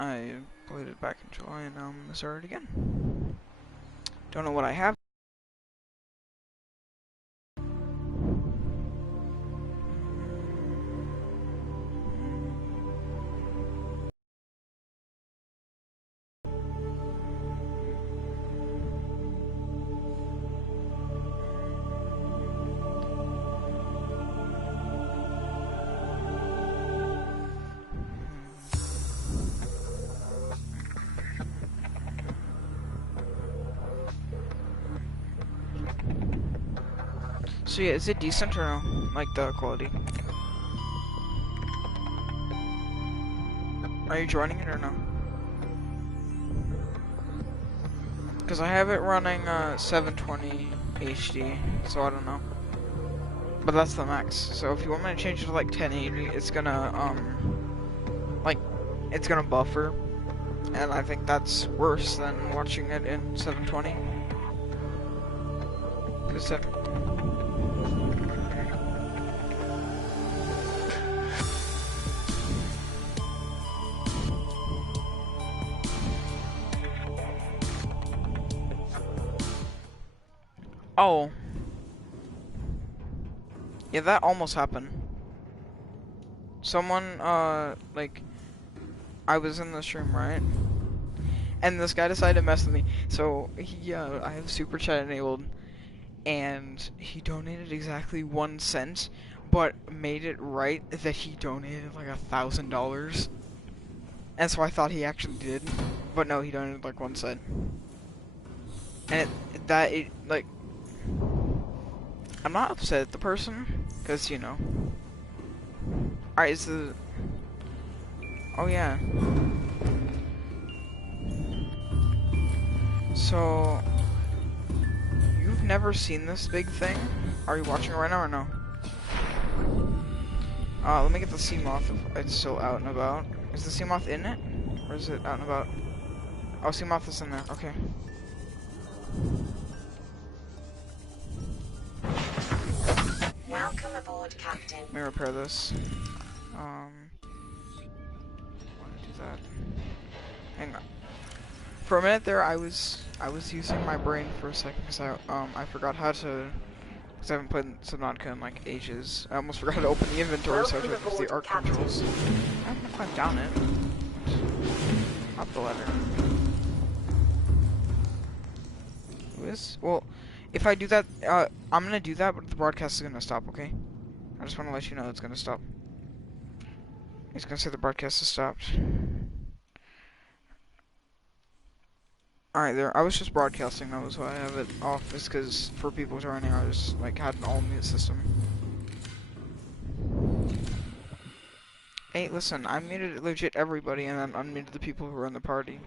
I played it back in July and now I'm gonna start it again. Don't know what I have. So yeah, is it decent or no? Like the quality? Are you joining it or no? Because I have it running 720 HD, so I don't know. But that's the max. So if you want me to change it to like 1080, it's gonna like it's gonna buffer, and I think that's worse than watching it in 720. Because oh, yeah, that almost happened. Someone, like, I was in the stream, right? And this guy decided to mess with me. So, I have Super Chat enabled, and he donated exactly 1 cent, but made it right that he donated like $1,000. And so I thought he actually did, but no, he donated like 1 cent. And like, I'm not upset at the person, because, you know. Alright, oh yeah. So, you've never seen this big thing? Are you watching it right now or no? Let me get the Seamoth if it's still out and about. Is the Seamoth in it? Or is it out and about? Oh, Seamoth is in there, okay. Welcome aboard, Captain. Let me repair this. Want to do that. Hang on. For a minute there, I was using my brain for a second because I forgot how to, because I haven't played Subnautica in like ages. I almost forgot to open the inventory, so I tried to use the arc controls. I'm gonna climb down it. Up the ladder. Well, if I do that, I'm gonna do that, but the broadcast is gonna stop. Okay? I just want to let you know it's gonna stop. It's gonna say the broadcast has stopped. Alright, there. I was just broadcasting. That was why I have it off. Is because for people joining, I just like had an all mute system. Hey, listen. I muted legit everybody, and then unmuted the people who were in the party.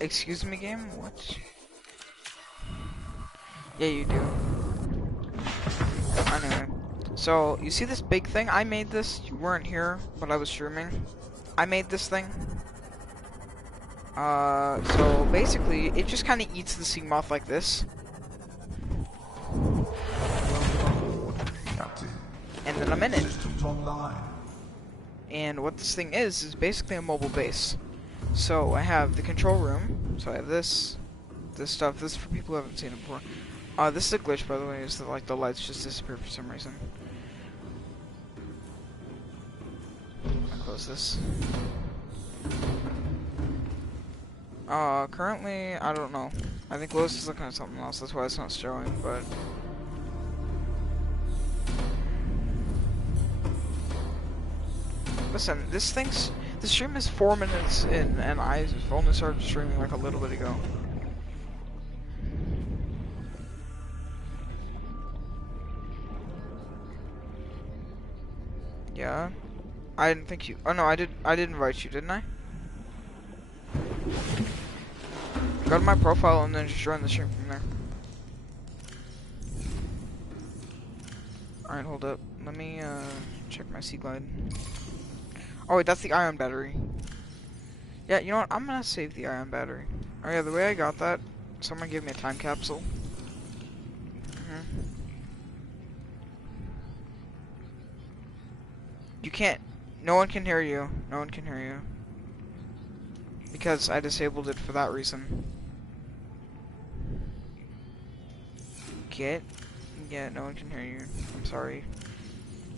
Excuse me, game? What? Yeah, you do. Anyway. So, you see this big thing? I made this. You weren't here, but I was streaming. I made this thing. So basically, it just kind of eats the Seamoth like this. And then I'm in it. And what this thing is basically a mobile base. So I have the control room. So I have this stuff. This is for people who haven't seen it before. This is a glitch, by the way, is that like the lights just disappear for some reason. I'll close this. Currently, I don't know. I think Lois is looking at something else, that's why it's not showing, but... Listen, the stream is 4 minutes in, and I only started streaming like a little bit ago. Yeah? I didn't think you... Oh no, I did invite you, didn't I? Go to my profile and then just join the stream from there. Alright, hold up. Let me, check my Seaglide. Oh wait, that's the ion battery. Yeah, you know what? I'm gonna save the ion battery. Oh yeah, the way I got that, someone gave me a time capsule. You can't. No one can hear you. No one can hear you. Because I disabled it for that reason. Get? Yeah, no one can hear you. I'm sorry.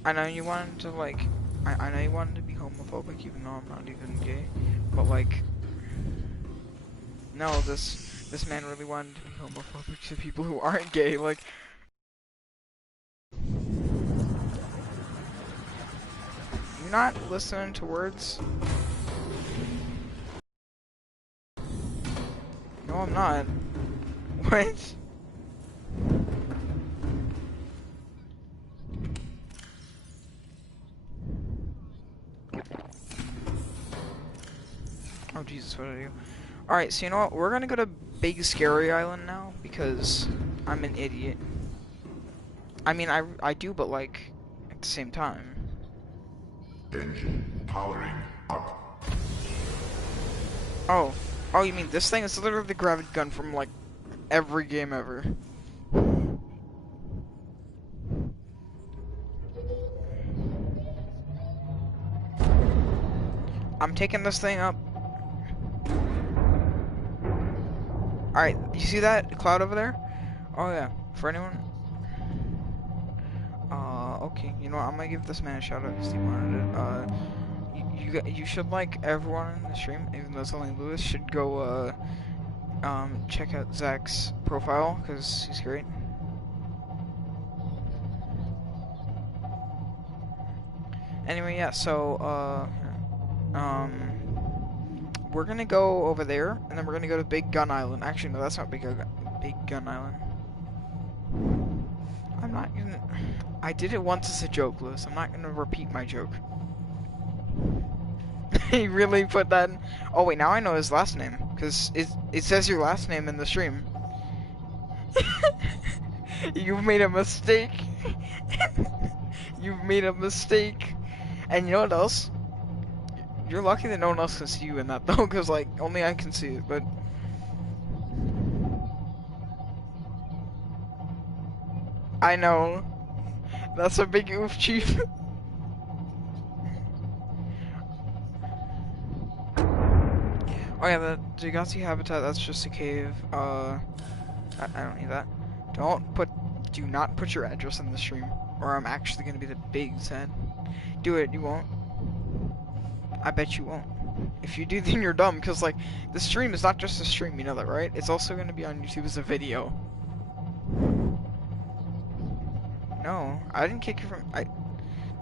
I know you wanted to, like... I know you wanted to be homophobic, even though I'm not even gay. But, like... No, this man really wanted to be homophobic to people who aren't gay, like... You're not listening to words? No, I'm not. What? Oh, Jesus, what did I do? Alright, so you know what? We're gonna go to Big Scary Island now, because I'm an idiot. I mean, I do, but, like, at the same time. Engine powering up. Oh. Oh, you mean this thing? It's literally the gravity gun from, like, every game ever. I'm taking this thing up. Alright, you see that cloud over there? Oh yeah, for anyone? Okay, you know what, I'm gonna give this man a shout out because he wanted it. You should, like, everyone in the stream, even though it's only Lewis, should go, check out Zach's profile, because he's great. Anyway, yeah, so, we're gonna go over there, and then we're gonna go to Big Gun Island. Actually, no, that's not Big Gun Island. I'm not gonna... I did it once as a joke, Lewis. I'm not gonna repeat my joke. He really put that in... Oh, wait, now I know his last name. Because it says your last name in the stream. You've made a mistake. You've made a mistake. And you know what else? You're lucky that no one else can see you in that, though, because, like, only I can see it, but... I know. That's a big oof, Chief. Oh yeah, the Degasi habitat, that's just a cave. I don't need that. Do not put your address in the stream, or I'm actually gonna be the big sad. Do it, you won't. I bet you won't. If you do, then you're dumb, because, like, the stream is not just a stream, you know that, right? It's also gonna be on YouTube as a video. No, I didn't kick you from,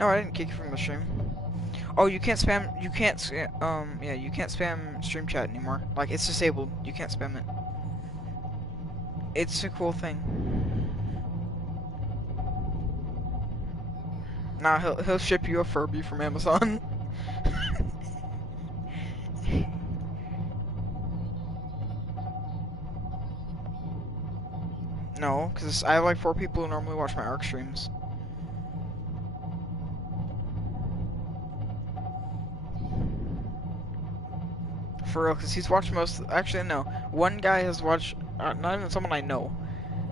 no, I didn't kick you from the stream. Oh, you can't spam, yeah, you can't spam stream chat anymore. Like, it's disabled. You can't spam it. It's a cool thing. Nah, he'll ship you a Furby from Amazon. No, because I have like 4 people who normally watch my ARC streams. For real, because he's watched most... Actually, no. One guy has watched... not even someone I know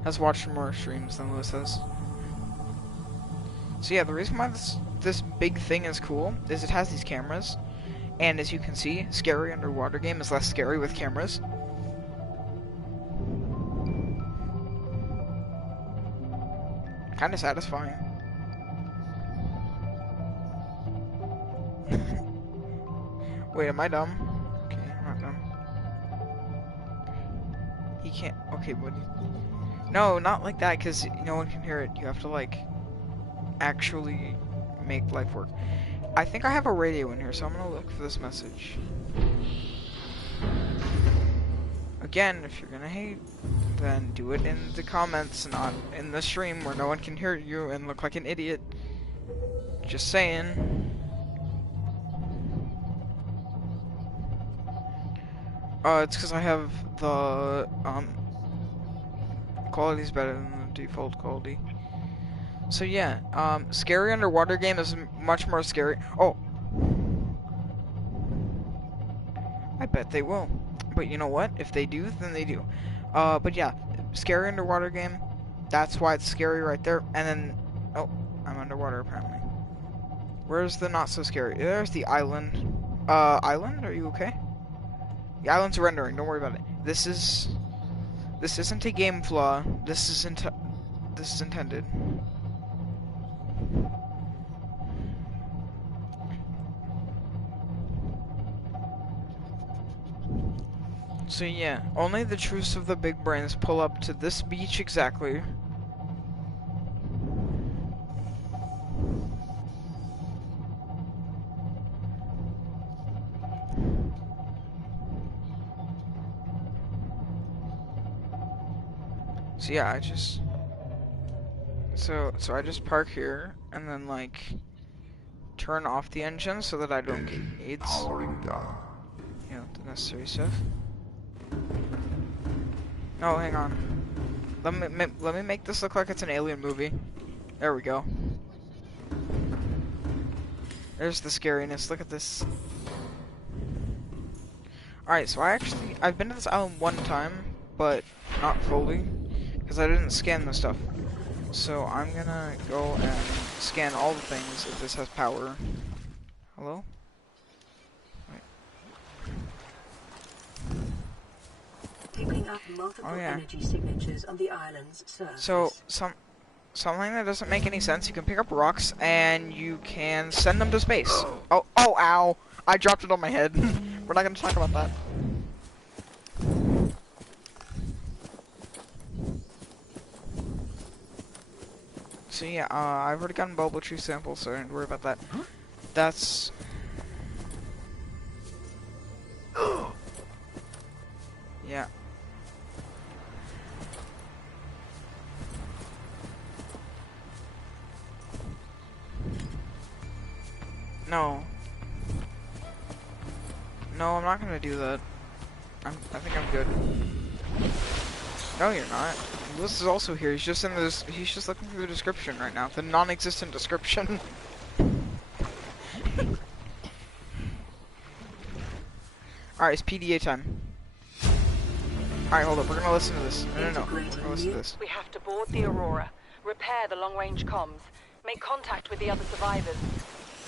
has watched more streams than Lewis has. So yeah, the reason why this big thing is cool is it has these cameras. And as you can see, Scary Underwater Game is less scary with cameras. Kinda satisfying. Wait, am I dumb? Okay, I'm not dumb. He can't... Okay, buddy. No, not like that, because no one can hear it. You have to, like, actually make life work. I think I have a radio in here, so I'm gonna look for this message. Again, if you're gonna hate, then do it in the comments, not in the stream where no one can hear you and look like an idiot. Just saying. It's because I have the, quality's better than the default quality. So yeah, Scary Underwater Game is much more scary. Oh! I bet they will. But you know what? If they do, then they do. But yeah, Scary Underwater Game, That's why it's scary right there. And then, oh, I'm underwater apparently. Where's the not so scary? There's the island. Island? Are you okay? The island's rendering. Don't worry about it. This isn't a game flaw. This is intended. So yeah, only the truest of the big brains pull up to this beach exactly. So yeah, I just park here and then like turn off the engine so that I don't get Engine AIDS. powering down. You know, the necessary stuff. Oh, hang on. Let me make this look like it's an alien movie. There we go. There's the scariness. Look at this. Alright, so I've been to this island one time, but not fully, because I didn't scan the stuff. So I'm gonna go and scan all the things if this has power. Hello? Wait. Picking up multiple energy signatures on the island's surface. So something that doesn't make any sense. You can pick up rocks and you can send them to space. Oh, ow! I dropped it on my head. We're not gonna talk about that. So yeah, I've already gotten Bulba Tree samples, so don't worry about that. That's... yeah. No. No, I'm not gonna do that. I think I'm good. No, you're not. Lewis is also here. He's just in this. He's just looking through the description right now. The non-existent description. Alright, it's PDA time. Alright, hold up. We're gonna listen to this. No. We're gonna listen to this. We have to board the Aurora, repair the long-range comms, make contact with the other survivors.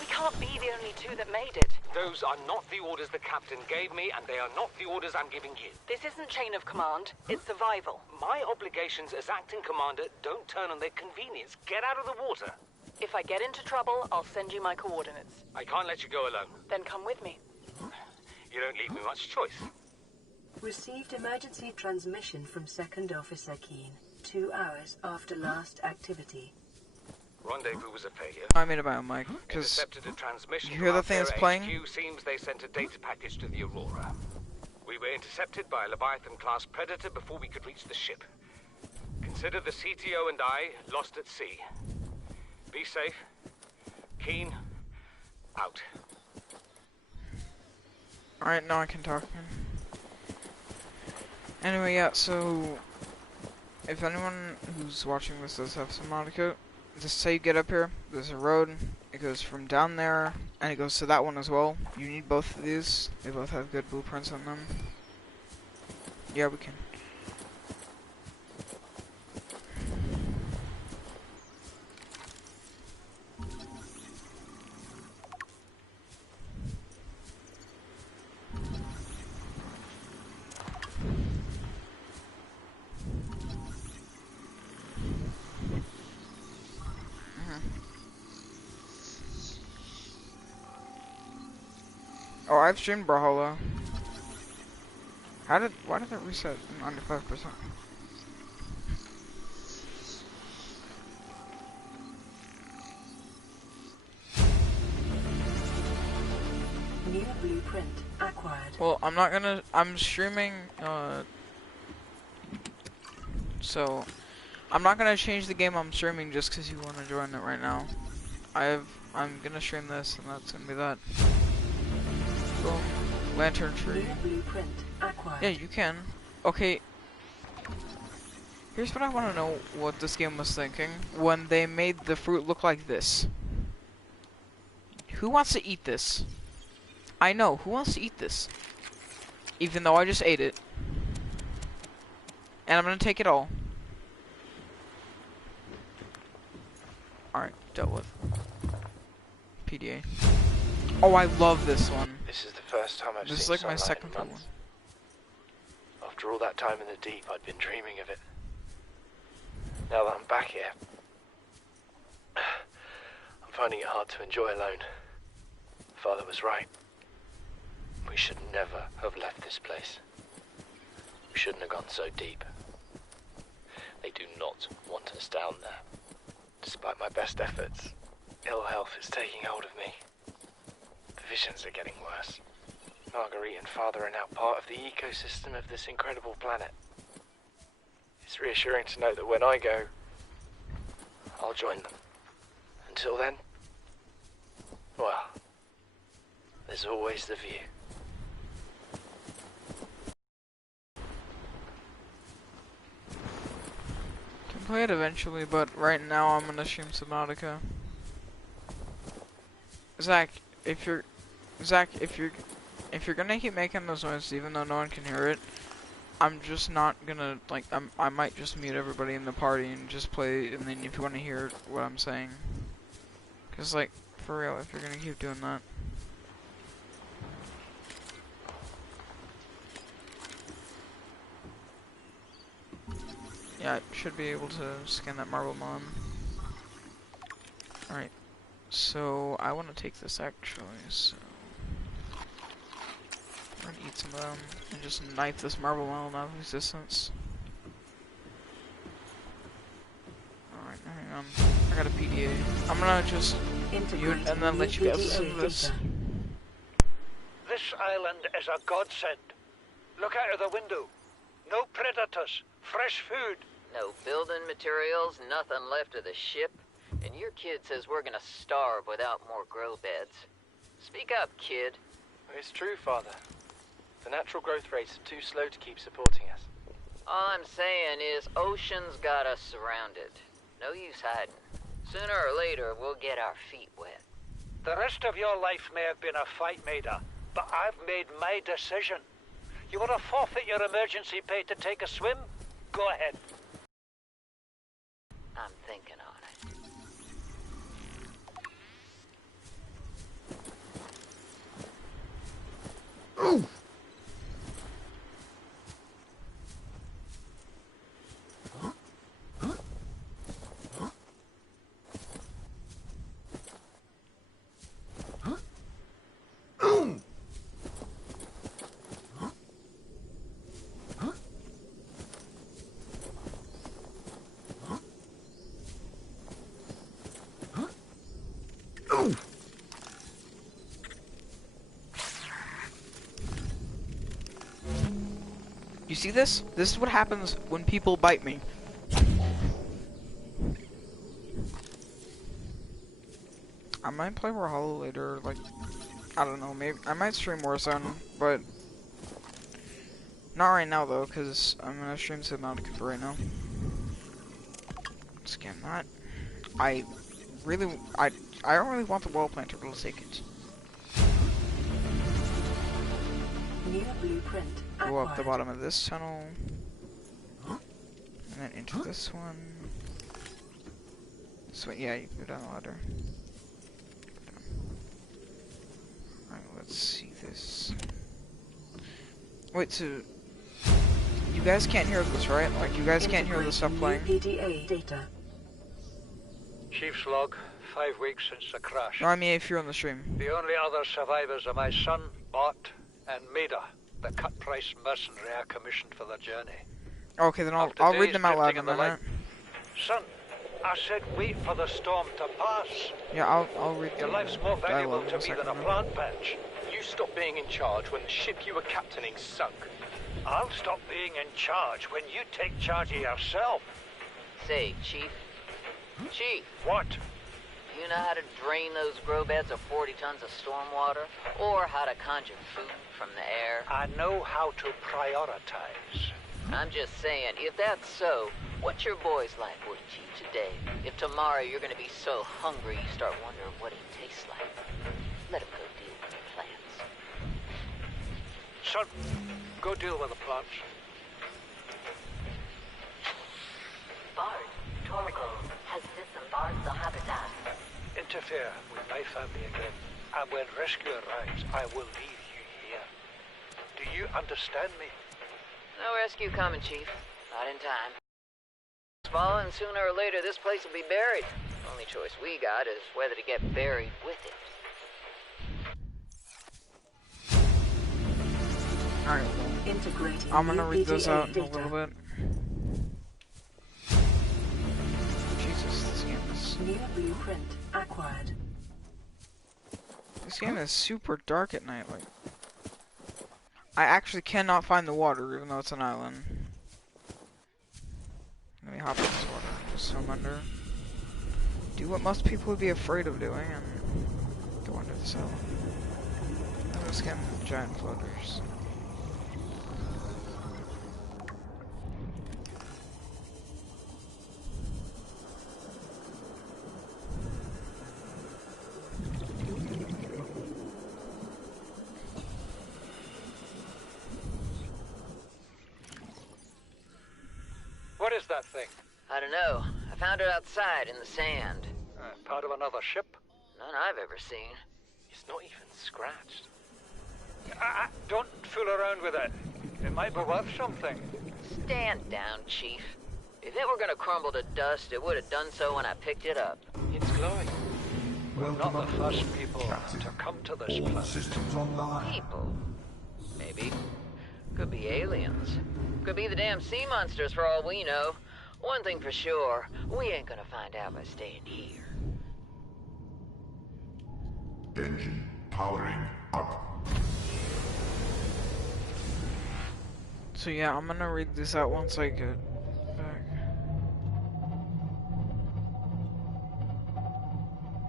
We can't be the only two that made it. Those are not the orders the captain gave me, and they are not the orders I'm giving you. This isn't chain of command, it's survival. My obligations as acting commander don't turn on their convenience. Get out of the water. If I get into trouble, I'll send you my coordinates. I can't let you go alone. Then come with me. You don't leave me much choice. Received emergency transmission from Second Officer Keen, 2 hours after last activity. Rendezvous was a failure. I made it by a mic, because Intercepted a transmission you hear the from thing that's Altair playing? HQ. Seems they sent a data package to the Aurora. We were intercepted by a Leviathan-class Predator before we could reach the ship. Consider the CTO and I lost at sea. Be safe. Keen, out. Alright, now I can talk. Anyway, yeah, so... if anyone who's watching this does have some Monaco, just say you get up here, there's a road, it goes from down there, and it goes to that one as well. You need both of these, they both have good blueprints on them. Yeah, we can. Oh, I've streamed Brawlhalla. Why did it reset under 5%? New blueprint acquired. Well, I'm streaming, so, I'm not gonna change the game I'm streaming just because you want to join it right now. I'm gonna stream this, and that's gonna be that. Boom. Lantern tree. Blueprint acquired. Yeah, you can. Okay. Here's what I want to know what this game was thinking when they made the fruit look like this. Who wants to eat this? I know, who wants to eat this? Even though I just ate it. And I'm gonna take it all. Alright, dealt with. PDA. Oh, I love this one. This is the first time I've This is seen like my sunlight second in favorite months. one. After all that time in the deep, I'd been dreaming of it. Now that I'm back here, I'm finding it hard to enjoy alone. Father was right. We should never have left this place. We shouldn't have gone so deep. They do not want us down there. Despite my best efforts, ill health is taking hold of me. The visions are getting worse. Marguerite and Father are now part of the ecosystem of this incredible planet. It's reassuring to know that when I go, I'll join them. Until then, well, there's always the view. Can play it eventually, but right now I'm gonna stream Subnautica. Zach, if you're gonna keep making those noises even though no one can hear it, I'm just not gonna, like, I might just mute everybody in the party and just play, and then if you want to hear what I'm saying. Cause, like, for real, if you're gonna keep doing that. Yeah, I should be able to scan that marble mom. Alright, so I want to take this actually, so... I'm gonna eat some of them and just knife this marble melon out of existence. Alright, hang on. I got a PDA. I'm gonna just mute and then let you guys listen to this. This island is a godsend. Look out of the window. No predators. Fresh food. No building materials, nothing left of the ship. And your kid says we're gonna starve without more grow beds. Speak up, kid. It's true, Father. The natural growth rates are too slow to keep supporting us. All I'm saying is ocean's got us surrounded. No use hiding. Sooner or later, we'll get our feet wet. The rest of your life may have been a fight, Maida, but I've made my decision. You want to forfeit your emergency pay to take a swim? Go ahead. I'm thinking on it. You see this? This is what happens when people bite me. I might play Brawlhalla later, like, I don't know, maybe, I might stream Warzone, but not right now though, because I'm gonna stream Subnautica for right now. Scan that. I don't really want the wall planter, but let's take it. New blueprint Go up the acquired. bottom of this tunnel, and then into this one. So yeah, you can go down the ladder. Alright, let's see this. Wait, so you guys can't hear this, right? Like you guys can't hear the stuff playing? New PDA data. Chief's log, 5 weeks since the crash. No, I mean if you're on the stream. The only other survivors are my son, Bart, and Maida, the cut-price mercenary I commissioned for the journey. Okay, then I'll After read days them out loud drifting in a in the minute. Son, I said wait for the storm to pass. Yeah, I'll read Your the life's more valuable dialogue in to a me second. than a plant patch. You stopped being in charge when the ship you were captaining sunk. I'll stop being in charge when you take charge of yourself. Say, Chief. Chief, What? you know how to drain those grow beds of 40 tons of stormwater? Or how to conjure food from the air? I know how to prioritize. I'm just saying, if that's so, what's your boy's life worth to you today? If tomorrow you're gonna be so hungry you start wondering what he tastes like, let him go deal with the plants. Son, go deal with the plants. Bard, Torgo has disembarked the habitat. my family again. And when rescue arrives, I will leave you here. Do you understand me? No rescue coming, Chief. Not in time. It's falling, sooner or later this place will be buried. Only choice we got is whether to get buried with it. Alright, well, Integrating I'm gonna read this PDA out in a data. little bit. Jesus, this game is... New blueprint acquired. This game is super dark at night, like... I actually cannot find the water, even though it's an island. Let me hop in this water and just swim under. Do what most people would be afraid of doing, and go under the cell. I'm just getting giant floaters. What is that thing? I don't know. I found it outside in the sand. Part of another ship? None I've ever seen. It's not even scratched. Don't fool around with it. It might be worth something. Stand down, Chief. If it were gonna crumble to dust, it would have done so when I picked it up. It's glowing. We're not the first people to come to this All planet. systems online. People. Maybe. Could be aliens. Could be the damn sea monsters for all we know. One thing for sure, we ain't gonna find out by staying here. Engine powering up. So yeah, I'm gonna read this out once I get back.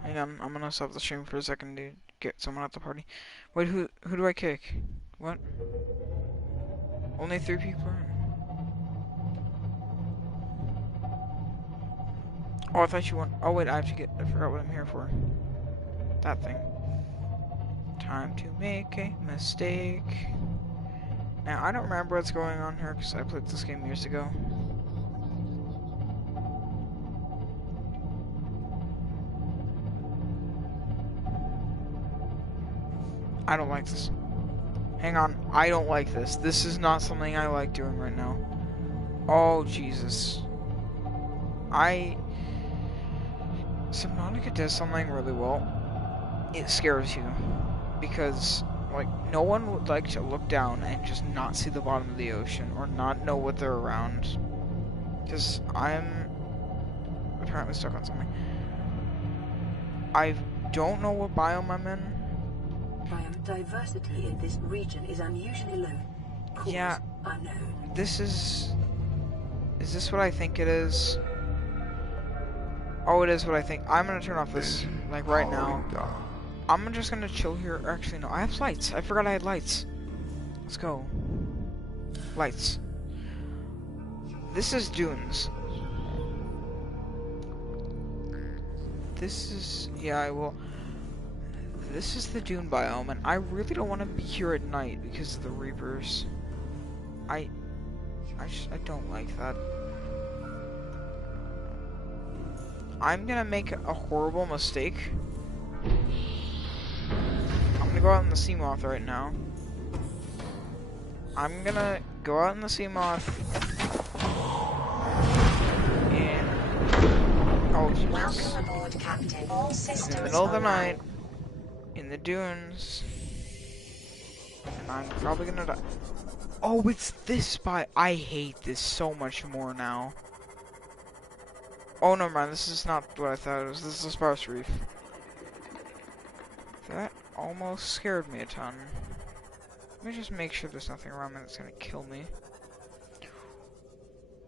Hang on, I'm gonna stop the stream for a second to get someone at the party. Wait, who do I kick? What? Only 3 people are in. Oh, I thought you want. Oh wait, I forgot what I'm here for. That thing. Time to make a mistake. Now, I don't remember what's going on here because I played this game years ago. I don't like this. Hang on, I don't like this. This is not something I like doing right now. Oh, Jesus. Subnautica does something really well. It scares you. Because, like, no one would like to look down and just not see the bottom of the ocean or not know what they're around. Because I'm apparently stuck on something. I don't know what biome I'm in. Biodiversity in this region is unusually low. Cause Yeah. unknown. This is this what I think it is? Oh, it is what I think. I'm gonna turn off this, Engine like, right now. powering down. I'm just gonna chill here. Actually, no, I have lights. I forgot I had lights. Let's go. Lights. This is dunes. This is... yeah, I will... This is the dune biome, and I really don't want to be here at night because of the Reapers. I don't like that. I'm gonna make a horrible mistake. I'm gonna go out in the Seamoth right now. I'm gonna go out in the Seamoth. And... oh, Jesus. Welcome aboard, Captain. All In systems the middle of the online. night. In the dunes. And I'm probably gonna die. Oh, it's this spot. I hate this so much more now. Oh, no, mind. This is not what I thought it was. This is a sparse reef. That almost scared me a ton. Let me just make sure there's nothing around me that's gonna kill me.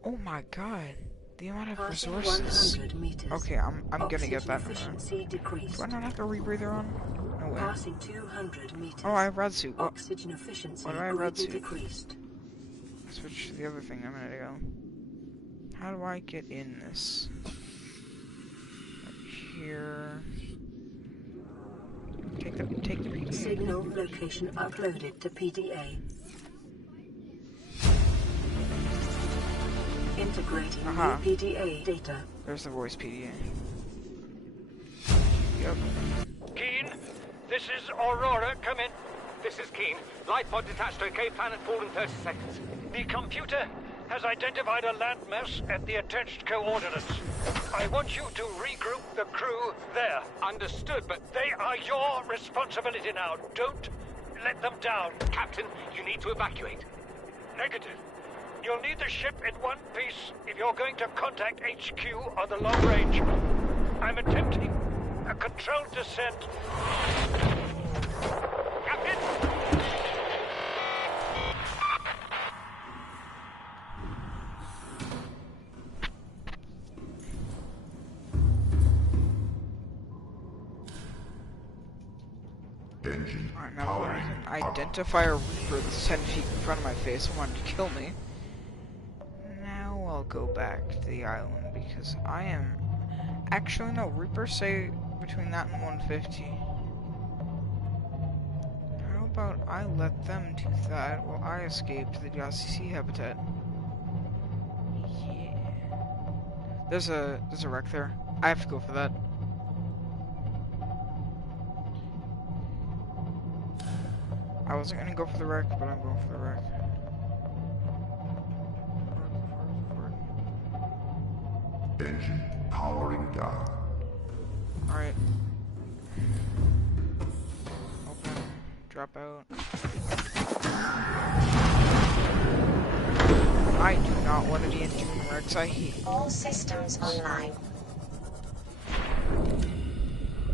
Oh my god. The amount of Passing resources. 100 meters. Okay, I'm gonna get Oxygen that in a minute. efficiency decreased. Do I not have a rebreather on? No way. Passing 200 meters. Oh, I have red suit. What? Oxygen efficiency Why do I have red greatly suit? decreased. Switch to the other thing a minute ago. How do I get in this? Right here. Take the PDA. Signal location uploaded to PDA. Integrating Aha. new PDA data. There's the voice PDA. Yep. This is Aurora. Come in. This is Keen. Life pod detached to OK planet fall in 30 seconds. The computer has identified a landmass at the attached coordinates. I want you to regroup the crew there. Understood, but They are your responsibility now. Don't let them down. Captain, you need to evacuate. Negative. You'll need the ship in one piece if you're going to contact HQ on the long range. I'm attempting a controlled descent. Captain! Engine Alright, now powering I up. identify a Reaper that's 10 feet in front of my face and wanted to kill me. Now I'll go back to the island because I am... Actually, no, Reapers say between that and 150. How about I let them do that while I escape to the RCC habitat? Yeah. There's a wreck there. I have to go for that. I wasn't gonna go for the wreck, but I'm going for the wreck. Engine powering down. Alright. Open. Drop out. I do not want to be in Doom wrecks. I hate. All systems online.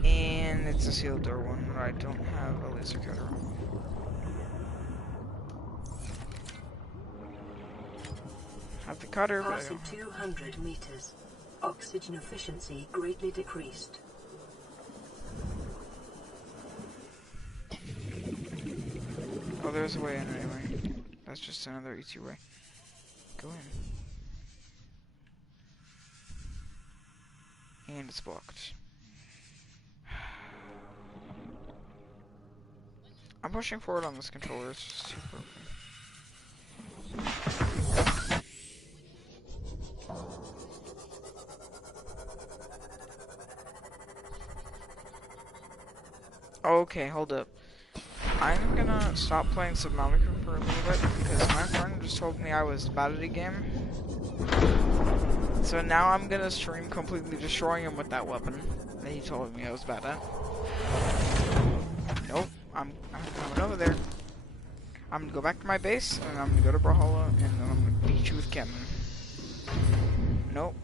And it's a sealed door one that I don't have a laser cutter on. Have the cutter, but I Passing don't. 200 meters. Oxygen efficiency greatly decreased. Oh, there's a way in anyway. That's just another easy way. Go in. And it's blocked. I'm pushing forward on this controller, it's just too broken. Okay, hold up. I'm gonna stop playing Subnautica for a little bit because my friend just told me I was bad at a game. So now I'm gonna stream completely destroying him with that weapon that he told me I was bad at. Nope, I'm coming over there. I'm gonna go back to my base and I'm gonna go to Brawlhalla and then I'm gonna beat you with Kemen. Nope.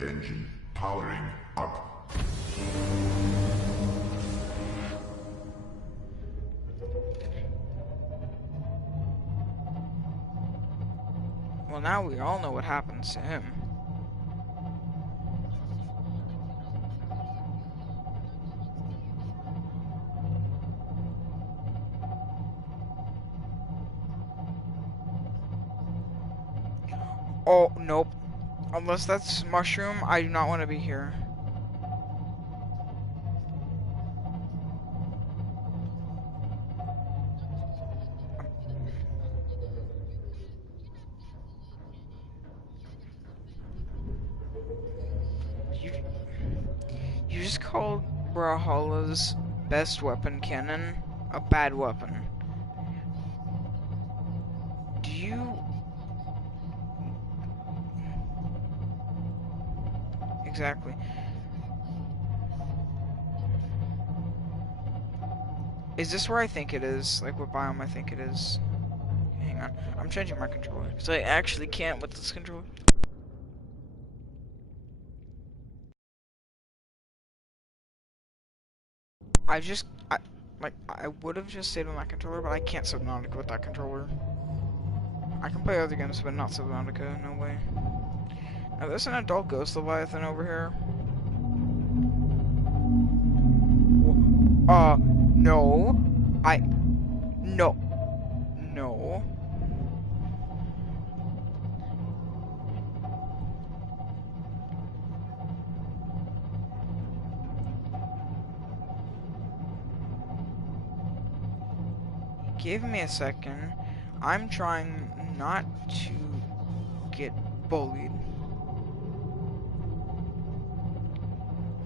Engine powering up. Well, now we all know what happens to him. Oh, nope. Unless that's Mushroom, I do not want to be here. You just called Brawlhalla's best weapon cannon a bad weapon. Do you... Exactly. Is this where I think it is? Like what biome I think it is? Hang on. I'm changing my controller. So I actually can't with this controller. I would have just stayed on that controller, but I can't Subnautica with that controller. I can play other games, but not Subnautica, no way. Now there's an adult Ghost Leviathan over here. No. No. No. Give me a second. I'm trying not to get bullied.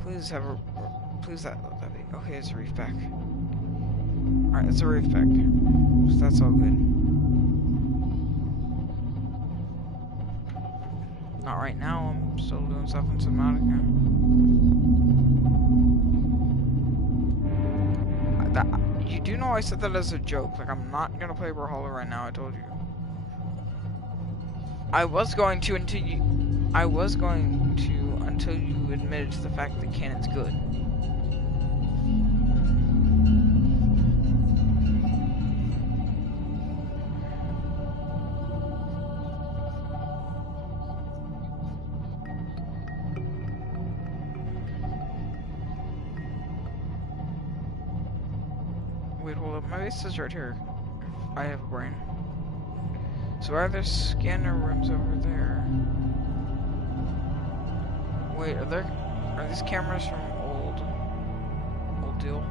Please have a. Please that be. Okay, it's a reef pack. Alright, it's a reef pack. So that's all good. Not right now, I'm still doing stuff in Subnautica. You do know I said that as a joke. Like, I'm not gonna play Brawlhalla right now, I told you. I was going to until you admitted to the fact that Cannon's good. Wait, hold up. My base is right here. I have a brain. So are there scanner rooms over there? Wait, are these cameras from old deal?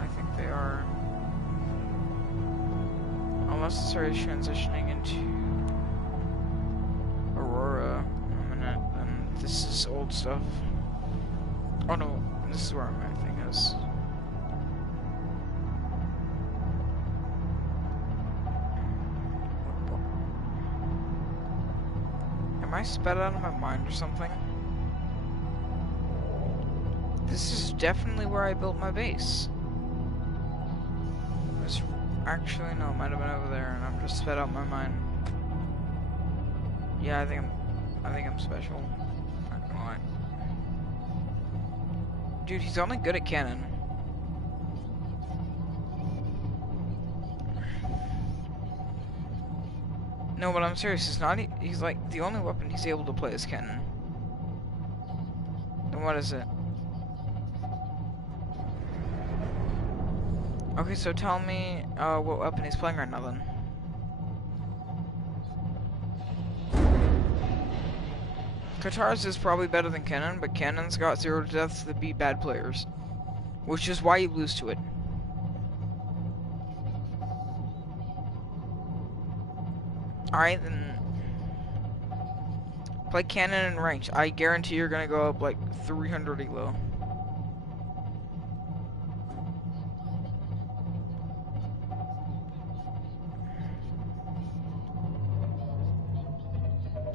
I think they are. Unless it's already transitioning into Aurora in a minute, then this is old stuff. Oh no, this is where my thing is. Am I sped out of my mind or something? This is definitely where I built my base. Actually, no, it might have been over there, and I'm just sped out of my mind. Yeah, I think I'm special. Not gonna lie. Dude, he's only good at cannon. No, but I'm serious. He's not. He's like the only weapon he's able to play is cannon. Then what is it? Okay, so tell me what weapon he's playing right now then. Katars is probably better than Cannon, but Cannon's got 0 deaths that beat bad players, which is why you lose to it. Alright, then play Cannon and ranked. I guarantee you're gonna go up like 300 elo.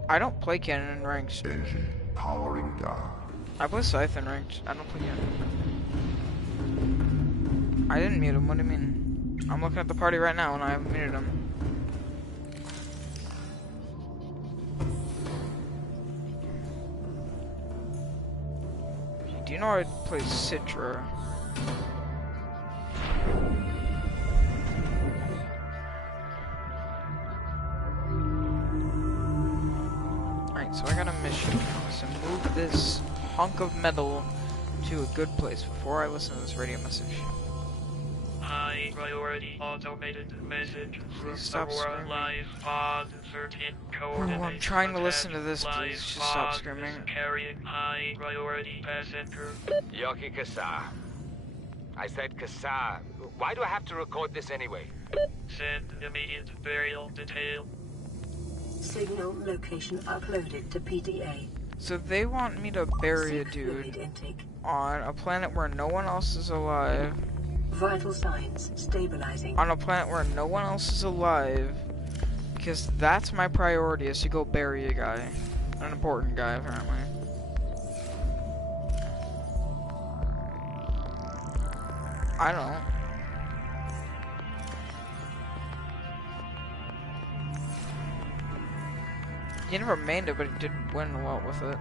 I don't play Cannon in ranked. Engine powering down. I play Scythe in ranked. I don't play Cannon. I didn't mute him, what do you mean? I'm looking at the party right now and I haven't muted him. Do you know I play Citra? Alright, so I got a mission now. So move this hunk of metal to a good place before I listen to this radio message. High priority automated message from Stop Aurora screaming. Live Pod 13 coordinates. Oh, I'm trying to listen to this, please. Just stop pod screaming. is carrying high priority passenger. Yoki Kassar. I said Kassar. Why do I have to record this anyway? Send immediate burial detail. Signal location uploaded to PDA. So they want me to bury a Seek fluid dude intake. on a planet where no one else is alive. Vital signs stabilizing. On a planet where no one else is alive. Because that's my priority, is to go bury a guy. An important guy, apparently. I don't. He never made it, but he did win a lot with it.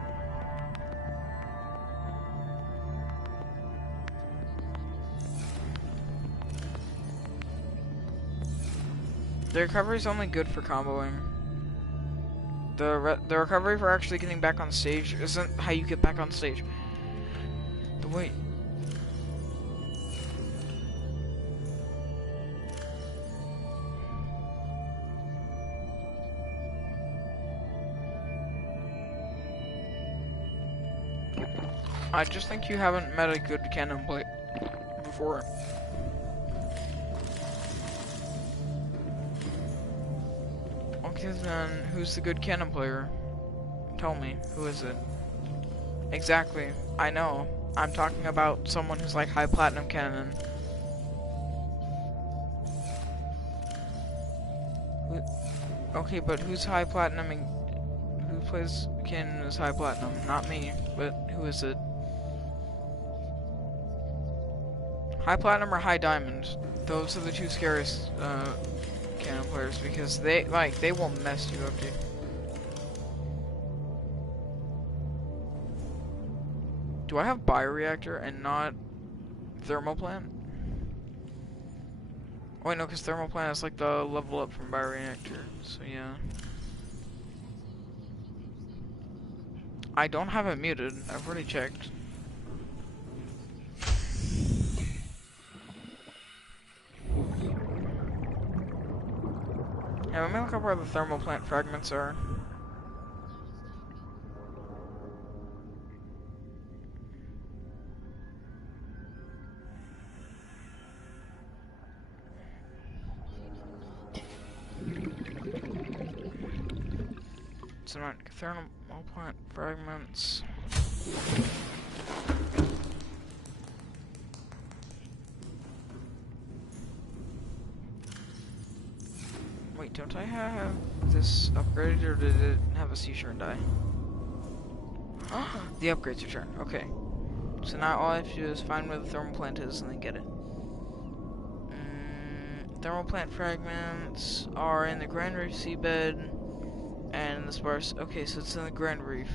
The recovery is only good for comboing. The recovery for actually getting back on stage isn't how you get back on stage. The way. I just think you haven't met a good cannon play before. Okay then, who's the good cannon player? Tell me, who is it? Exactly. I know. I'm talking about someone who's like high platinum canon. Okay, but who's high platinum and who plays canon as high platinum? Not me, but who is it? High platinum or high diamond? Those are the two scariest canon players because they will mess you up, dude. Do I have bioreactor and not thermoplant? Oh wait, no, because thermoplant is like the level up from bioreactor, so yeah. I don't have it muted, I've already checked. Yeah, let me look up where the thermoplant fragments are. So not thermoplant fragments. Wait, don't I have this upgraded, or did it have a seashore and die? The upgrades return. Okay. So now all I have to do is find where the thermoplant is and then get it. Thermoplant fragments are in the Grand Reef seabed and the sparse. Okay, so it's in the Grand Reef.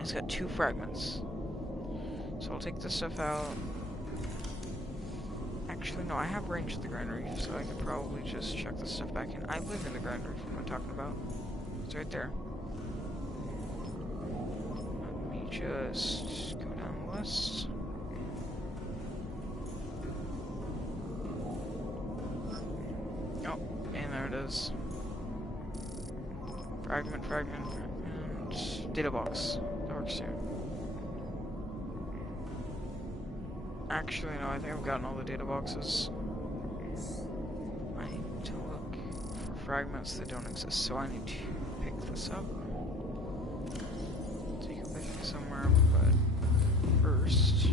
It's got 2 fragments. So I'll take this stuff out. Actually, no, I have range to the Grand Reef, so I could probably just chuck this stuff back in. I live in the Grand Reef, what am I talking about? It's right there. Let me just go down the list. Oh, and there it is. Fragment, data box. That works too. Actually, no, I think I've gotten all the data boxes. I need to look for fragments that don't exist, so I need to pick this up. Take it with me somewhere, but first...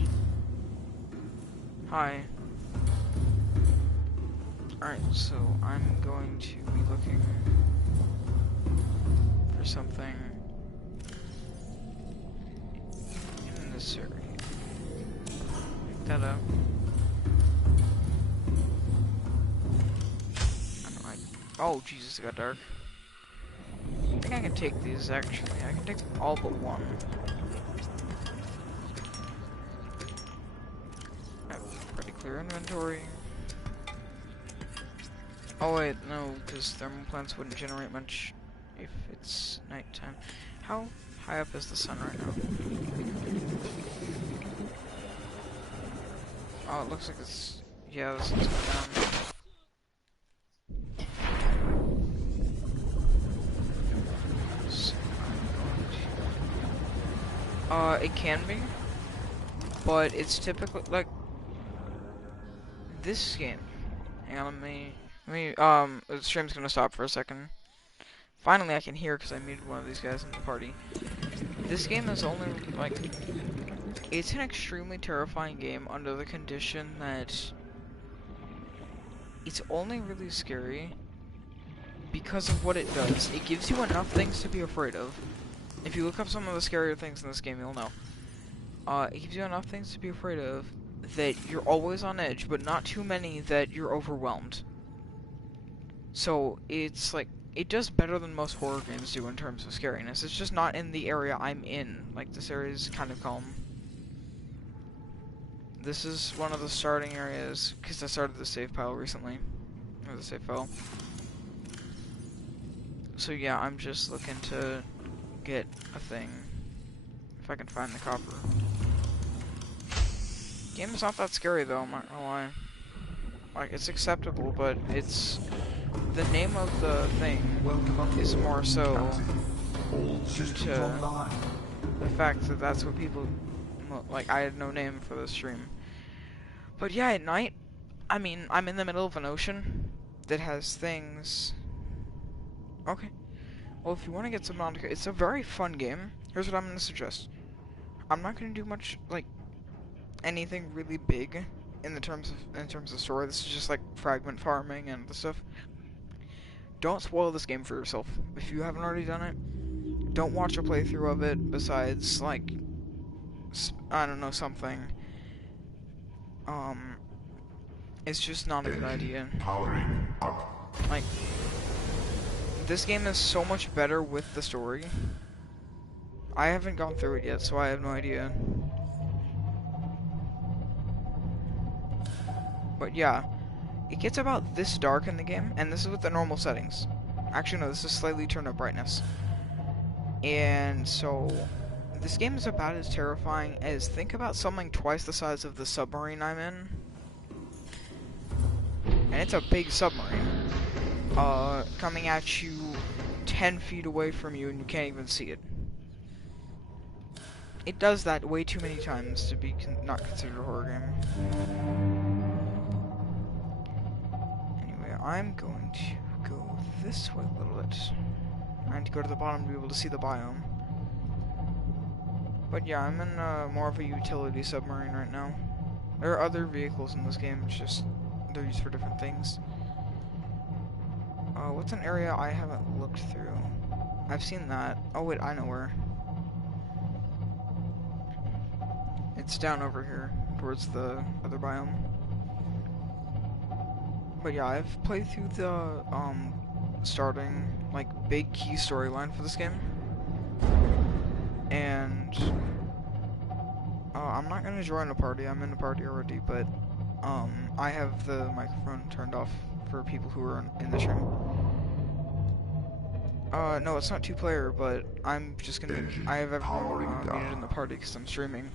Hi. Alright, so I'm going to be looking for something in this area. That up. Oh Jesus, it got dark. I think I can take these actually. I can take all but one. I have pretty clear inventory. Oh wait, no, because thermoplants wouldn't generate much if it's nighttime. How high up is the sun right now? Oh, it looks like it's... yeah, the sun's going down. So it can be, but it's typically, like, this game. Hang on, the stream's gonna stop for a second. Finally I can hear because I muted one of these guys in the party. This game is only, like... it's an extremely terrifying game under the condition that it's only really scary because of what it does. It gives you enough things to be afraid of. If you look up some of the scarier things in this game, you'll know. It gives you enough things to be afraid of that you're always on edge, but not too many that you're overwhelmed. So it's like, it does better than most horror games do in terms of scariness. It's just not in the area I'm in. Like, this area is kind of calm. This is one of the starting areas, because I started the save pile recently. Or the save file. So yeah, I'm just looking to get a thing. If I can find the copper. Game is not that scary though, I'm not gonna lie. Like, it's acceptable, but it's... the name of the thing is more so due to the fact that that's what people... like, I had no name for the stream. But yeah, at night, I mean, I'm in the middle of an ocean that has things... okay. Well, if you want to get some Nautica, it's a very fun game. here's what I'm gonna suggest. I'm not gonna do much, like, anything really big in terms of story. This is just like fragment farming and the stuff. Don't spoil this game for yourself if you haven't already done it. Don't watch a playthrough of it besides, like, I don't know, something. It's just not a good idea. Powering up. Like, this game is so much better with the story. I haven't gone through it yet, so I have no idea. But yeah, it gets about this dark in the game, and this is with the normal settings. Actually, no, this is slightly turned up brightness. And so, this game is about as terrifying as, think about something twice the size of the submarine I'm in. And it's a big submarine. Coming at you 10 feet away from you and you can't even see it. It does that way too many times to be not considered a horror game. Anyway, I'm going to go this way a little bit. I need to go to the bottom to be able to see the biome. But yeah, I'm in more of a utility submarine right now. There are other vehicles in this game, it's just they're used for different things. What's an area I haven't looked through? I've seen that. Oh wait, I know where. It's down over here, towards the other biome. But yeah, I've played through the, starting, like, big key storyline for this game. And, I'm not gonna join a party, I'm in a party already, but, I have the microphone turned off for people who are in the stream. No, it's not 2-player, but I'm just gonna, I have everyone muted in the party because I'm streaming.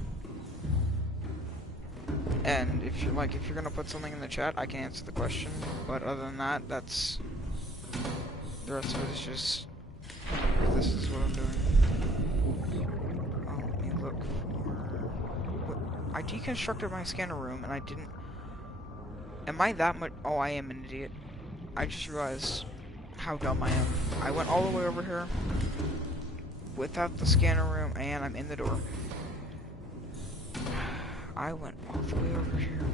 And if you're gonna put something in the chat, I can answer the question. But other than that, that's the rest of it is just this is what I'm doing. Let me look for. I deconstructed my scanner room and I didn't. Am I that much? Oh, I am an idiot. I just realized how dumb I am. I went all the way over here without the scanner room, and I'm in the door. I went all the way over here,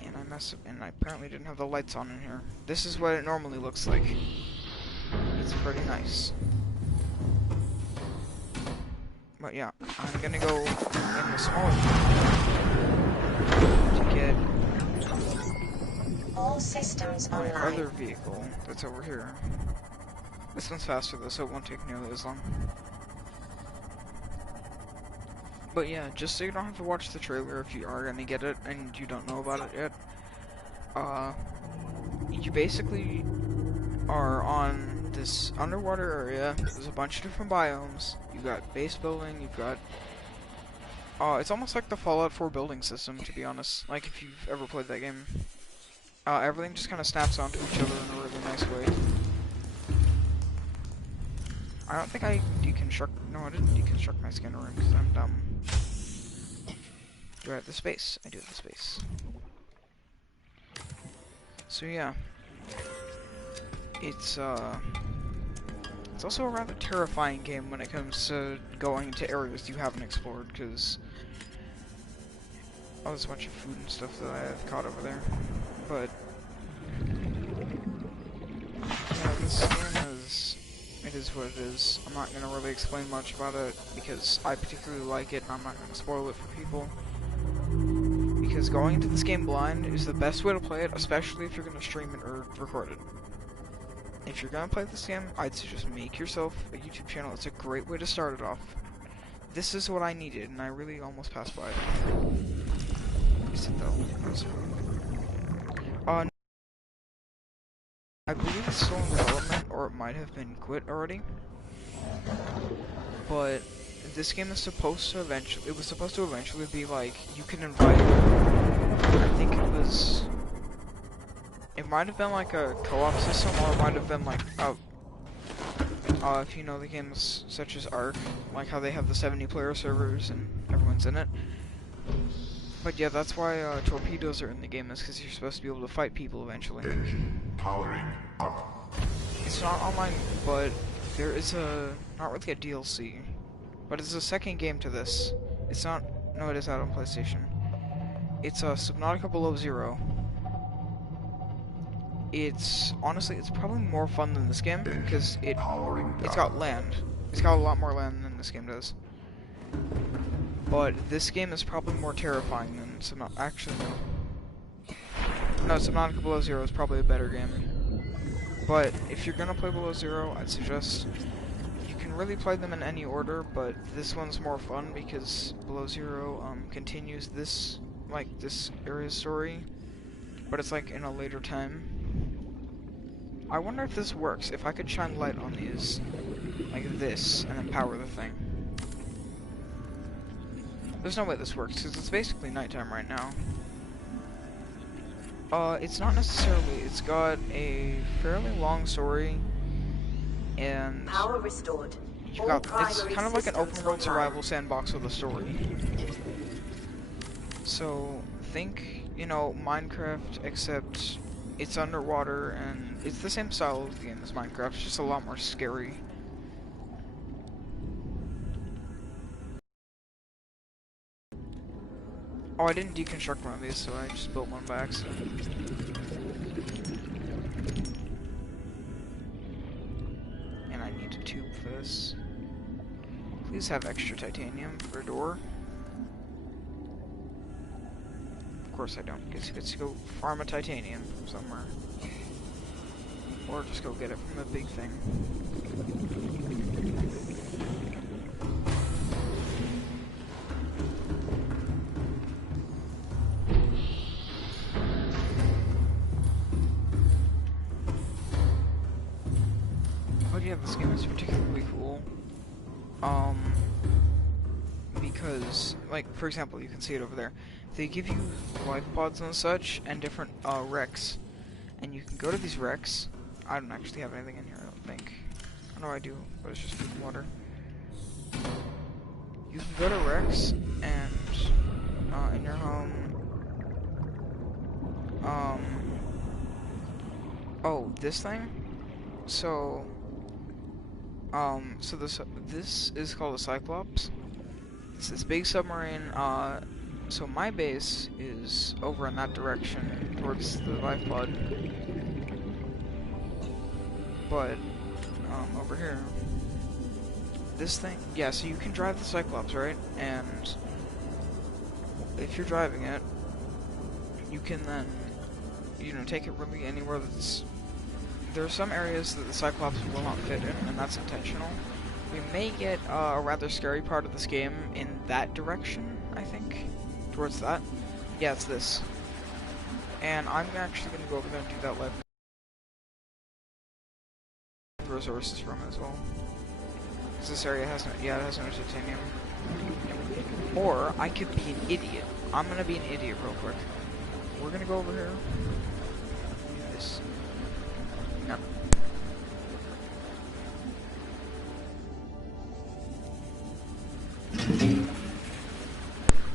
and I messed up, and I apparently didn't have the lights on in here. This is what it normally looks like. It's pretty nice. But yeah, I'm gonna go in the smaller to get All systems my online. other vehicle that's over here. This one's faster though, so it won't take nearly as long. But yeah, just so you don't have to watch the trailer if you are gonna get it and you don't know about it yet. You basically are on this underwater area. There's a bunch of different biomes. You've got base building, you've got... it's almost like the Fallout 4 building system, to be honest. Like, if you've ever played that game. Everything just kind of snaps onto each other in a really nice way. I don't think I deconstruct... No, I didn't deconstruct my scanner room because I'm dumb. Do I have the space? I do have the space. So yeah. It's also a rather terrifying game when it comes to going to areas you haven't explored, because... Oh, there's a bunch of food and stuff that I have caught over there. But... Yeah, this game is... It is what it is. I'm not going to really explain much about it, because I particularly like it, and I'm not going to spoil it for people. Because going into this game blind is the best way to play it, especially if you're going to stream it or record it. If you're going to play this game, I'd suggest make yourself a YouTube channel. It's a great way to start it off. This is what I needed, and I really almost passed by it. Is it though? I believe it's still in development, or it might have been quit already. But this game is supposed to eventually, it was supposed to eventually be like, you can invite, I think it might have been like a co-op system, or it might have been like, if you know the games such as Ark, like how they have the 70-player servers and everyone's in it. But yeah, that's why torpedoes are in the game, is because you're supposed to be able to fight people eventually. Engine powering up. It's not online, but there is not really a DLC. but it's the second game to this. It's not. No, it is out on PlayStation. It's Subnautica Below Zero. It's honestly, it's probably more fun than this game because it's got land. It's got a lot more land than this game does. But this game is probably more terrifying than Subnautica. Actually, no, Subnautica Below Zero is probably a better game. But if you're gonna play Below Zero, I'd suggest you can really play them in any order. But this one's more fun because Below Zero continues this area's story, but it's like in a later time. I wonder if this works. If I could shine light on these, like this, and then power the thing. There's no way this works because it's basically nighttime right now. It's not necessarily. It's got a fairly long story, and Power restored. you've got. It's kind of like an open world survival sandbox with a story. So think, you know, Minecraft, except it's underwater, and it's the same style of the game as Minecraft. It's just a lot more scary. Oh, I didn't deconstruct one of these, so I just built one by accident. And I need a tube for this. Please have extra titanium for a door. Of course I don't. Guess you get to go farm a titanium from somewhere. Or just go get it from a big thing. Yeah, this game is particularly cool. Because, like, for example, you can see it over there. They give you life pods and such, and different, wrecks. And you can go to these wrecks. I don't actually have anything in here, I don't think. I know I do, but it's just food and water. You can go to wrecks, and, in your home, oh, this thing? So this is called a Cyclops. It's this big submarine. So my base is over in that direction towards the life pod. But over here, this thing. Yeah, so you can drive the Cyclops, right? And if you're driving it, you can then, you know, take it really anywhere that's. There are some areas that the Cyclops will not fit in, and that's intentional. We may get a rather scary part of this game in that direction, I think. Towards that. Yeah, it's this. And I'm actually going to go over there and do that live. Resources from it as well. Because this area has no, yeah, it has no titanium. Or, I could be an idiot. I'm going to be an idiot real quick. We're going to go over here. Do this. No.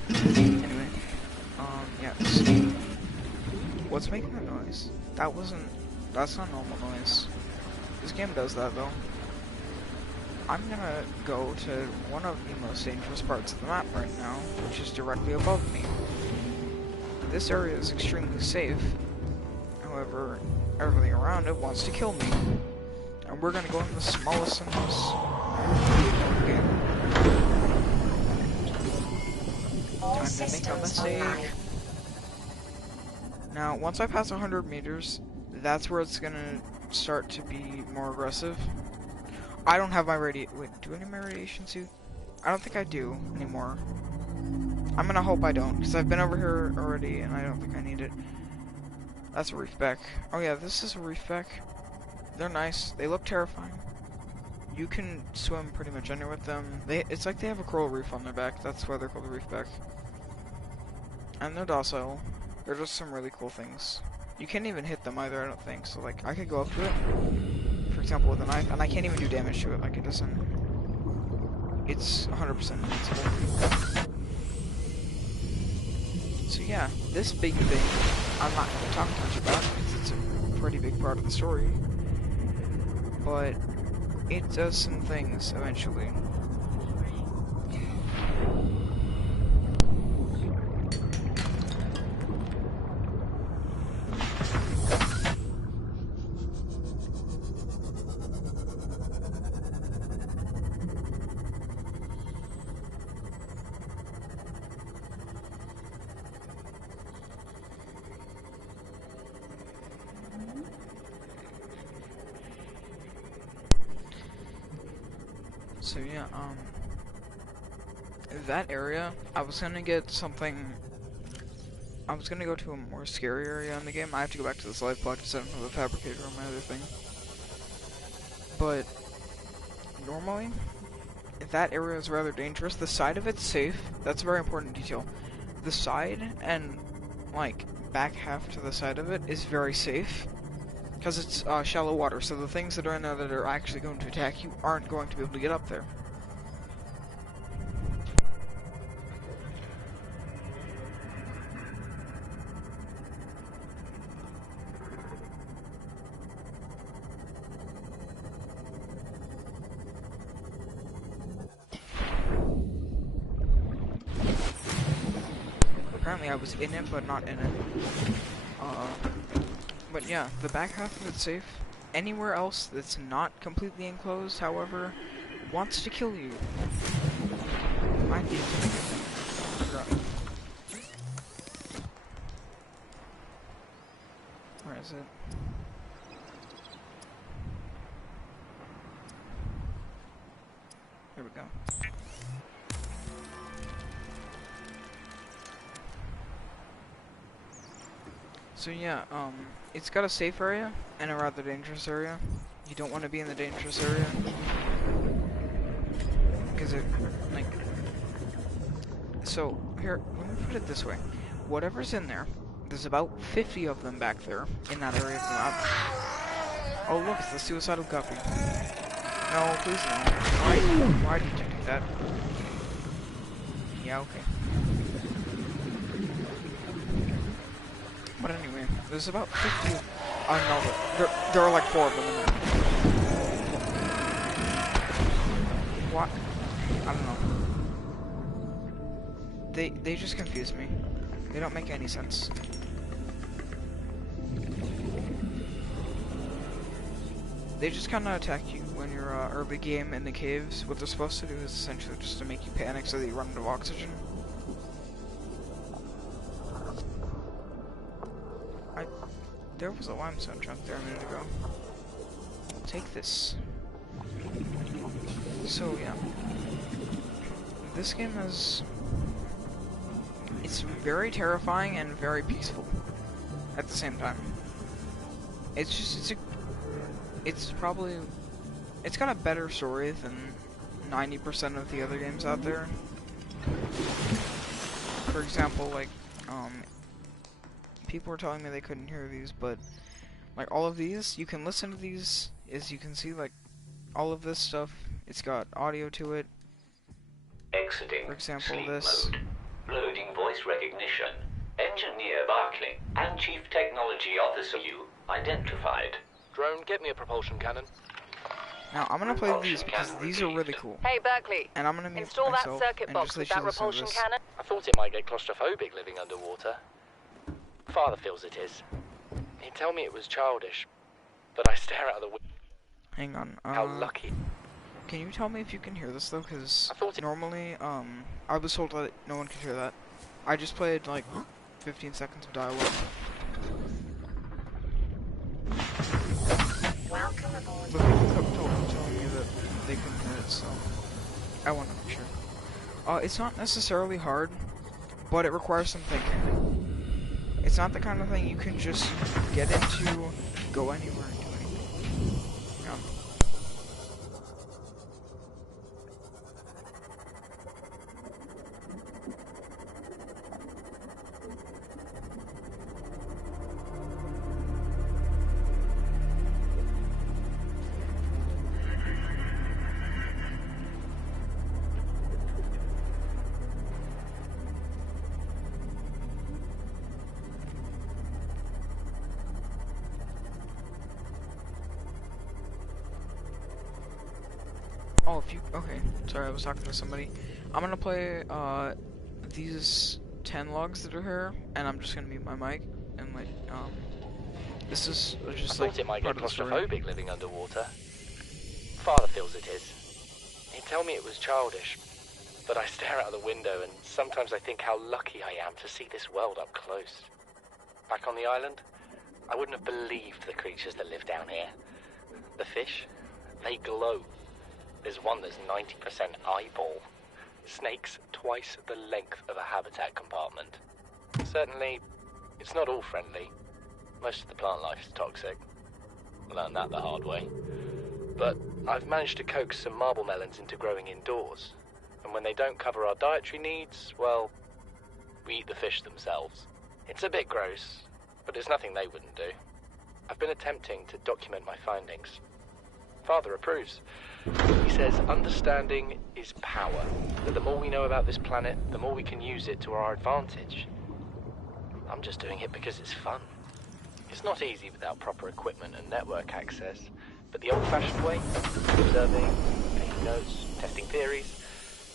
Anyway, yeah. What's making that noise? That's not normal noise. This game does that though. I'm gonna go to one of the most dangerous parts of the map right now, which is directly above me. This area is extremely safe. However, everything around it wants to kill me. And we're gonna go in the smallest and most game. Time to make a mistake. Now, once I pass 100 meters, that's where it's gonna start to be more aggressive. I don't have my wait, do I need my radiation suit? I don't think I do anymore. I'm gonna hope I don't, because I've been over here already and I don't think I need it. That's a reef beck. Oh yeah, this is a reef beck. They're nice. They look terrifying. You can swim pretty much anywhere with them. It's like they have a coral reef on their back. That's why they're called a reef beck. And they're docile. They're just some really cool things. You can't even hit them either, I don't think. So like, I could go up to it, for example, with a knife, and I can't even do damage to it. Like, it doesn't. It's 100% invincible. So yeah, this big thing, I'm not going to talk much about because it's a pretty big part of the story. But it does some things eventually. So yeah, that area, I was gonna get something. I was gonna go to a more scary area in the game. I have to go back to this life pod because I don't have a fabricator on my other thing. But normally, that area is rather dangerous. The side of it's safe. That's a very important detail. The side and like back half to the side of it is very safe because it's shallow water. So the things that are in there that are actually going to attack you aren't going to be able to get up there. Apparently I was in it, but not in it. But yeah, the back half of it's safe. Anywhere else that's not completely enclosed, however, wants to kill you. I need to Where is it? Here we go. So yeah, it's got a safe area and a rather dangerous area. You don't want to be in the dangerous area because it, like, so here, let me put it this way. Whatever's in there, there's about 50 of them back there in that area of the map. Oh look, it's the suicidal guppy. No, please no. Why did you do that? Yeah, okay. But anyway, there's about 50. No, there are like 4 of them in there. What? I don't know. They just confuse me. They don't make any sense. They just kind of attack you when you're early game in the caves. What they're supposed to do is essentially just to make you panic so that you run out of oxygen. There was a limestone chunk there a minute ago. Take this. So yeah, this game is, it's very terrifying and very peaceful at the same time. It's just, it's got a better story than 90% of the other games out there. For example, like, people were telling me they couldn't hear these, but like all of these, you can listen to these. As you can see, like all of this stuff, it's got audio to it. Exiting. For example, sleep this. Mode. Loading voice recognition. Engineer Barclay and Chief Technology Officer you identified. Drone, get me a propulsion cannon. Now I'm gonna play these because these are really cool. Hey, Berkeley. And I'm gonna mute Install that myself circuit and box just with let you that listen to repulsion this. cannon. I thought it might get claustrophobic living underwater. Father feels it is. He'd tell me it was childish, but I stare out of the window. Hang on. How lucky. Can you tell me if you can hear this though? Because I thought normally, I was told that no one could hear that. I just played like 15 seconds of dialogue. Welcome aboard. But people kept telling me that they couldn't hear it, so I want to make sure. It's not necessarily hard, but it requires some thinking. It's not the kind of thing you can just get into, go anywhere and do anything. Yeah. Oh, if you, okay, sorry, I was talking to somebody. I'm gonna play, these 10 logs that are here, and I'm just gonna mute my mic, and like, this is just I like thought it might part get of the story. claustrophobic living underwater. Father feels it is. He'd tell me it was childish, but I stare out of the window and sometimes I think how lucky I am to see this world up close. Back on the island, I wouldn't have believed the creatures that live down here. The fish, they glow. There's one that's 90% eyeball. Snakes twice the length of a habitat compartment. Certainly, it's not all friendly. Most of the plant life is toxic. Learned that the hard way. But I've managed to coax some marble melons into growing indoors. And when they don't cover our dietary needs, well, we eat the fish themselves. It's a bit gross, but it's nothing they wouldn't do. I've been attempting to document my findings. Father approves. He says understanding is power, that the more we know about this planet, the more we can use it to our advantage. I'm just doing it because it's fun. It's not easy without proper equipment and network access, but the old-fashioned way, observing, taking notes, testing theories,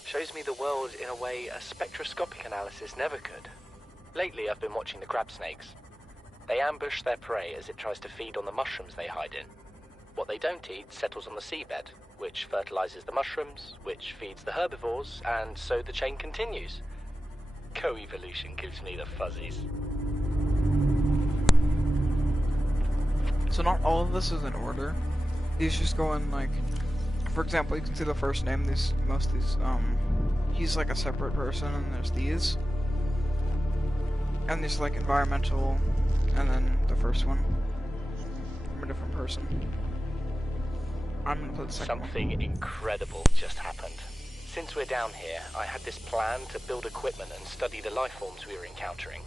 shows me the world in a way a spectroscopic analysis never could. Lately, I've been watching the crab snakes. They ambush their prey as it tries to feed on the mushrooms they hide in. What they don't eat settles on the seabed, which fertilizes the mushrooms, which feeds the herbivores, and so the chain continues. Co-evolution gives me the fuzzies. So not all of this is in order. These just go in, like, for example, you can see the first name, most of these, he's like a separate person, and there's these. And there's like environmental, and then the first one from a different person. I'm gonna put the second Something incredible just happened. Since we're down here, I had this plan to build equipment and study the life forms we were encountering,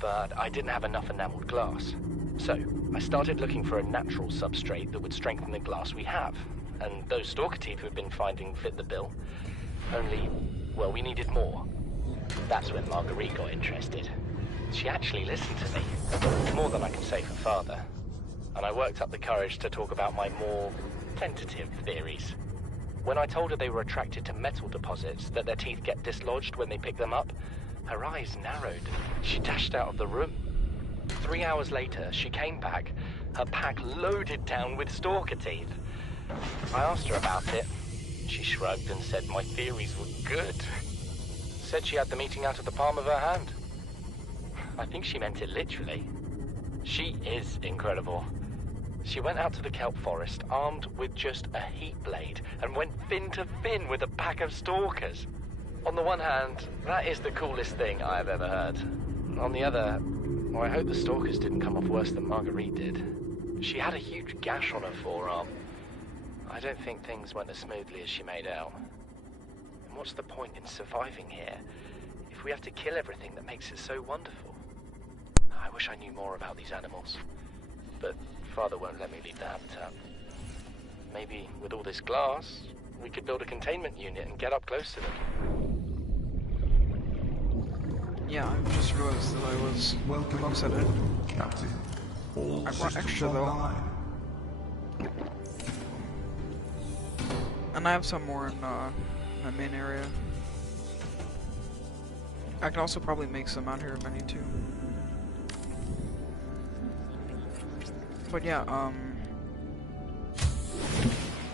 but I didn't have enough enameled glass. So, I started looking for a natural substrate that would strengthen the glass we have, and those stalker teeth we've been finding fit the bill. Only, well, we needed more. That's when Marguerite got interested. She actually listened to me, more than I can say for Father, and I worked up the courage to talk about my more tentative theories. When I told her they were attracted to metal deposits, that their teeth get dislodged when they pick them up, her eyes narrowed. She dashed out of the room. 3 hours later, she came back, her pack loaded down with stalker teeth. I asked her about it. She shrugged and said my theories were good. Said she had the meeting out of the palm of her hand. I think she meant it literally. She is incredible. She went out to the kelp forest armed with just a heat blade and went fin to fin with a pack of stalkers. On the one hand, that is the coolest thing I have ever heard. On the other, well, I hope the stalkers didn't come off worse than Marguerite did. She had a huge gash on her forearm. I don't think things went as smoothly as she made out. And what's the point in surviving here if we have to kill everything that makes it so wonderful? I wish I knew more about these animals, but Father won't let me leave the habitat. Maybe with all this glass, we could build a containment unit and get up close to them. Yeah, I just realized that I was Welcome said it. Captain. All I brought systems extra though. online. And I have some more in my main area. I can also probably make some out here if I need to. But yeah,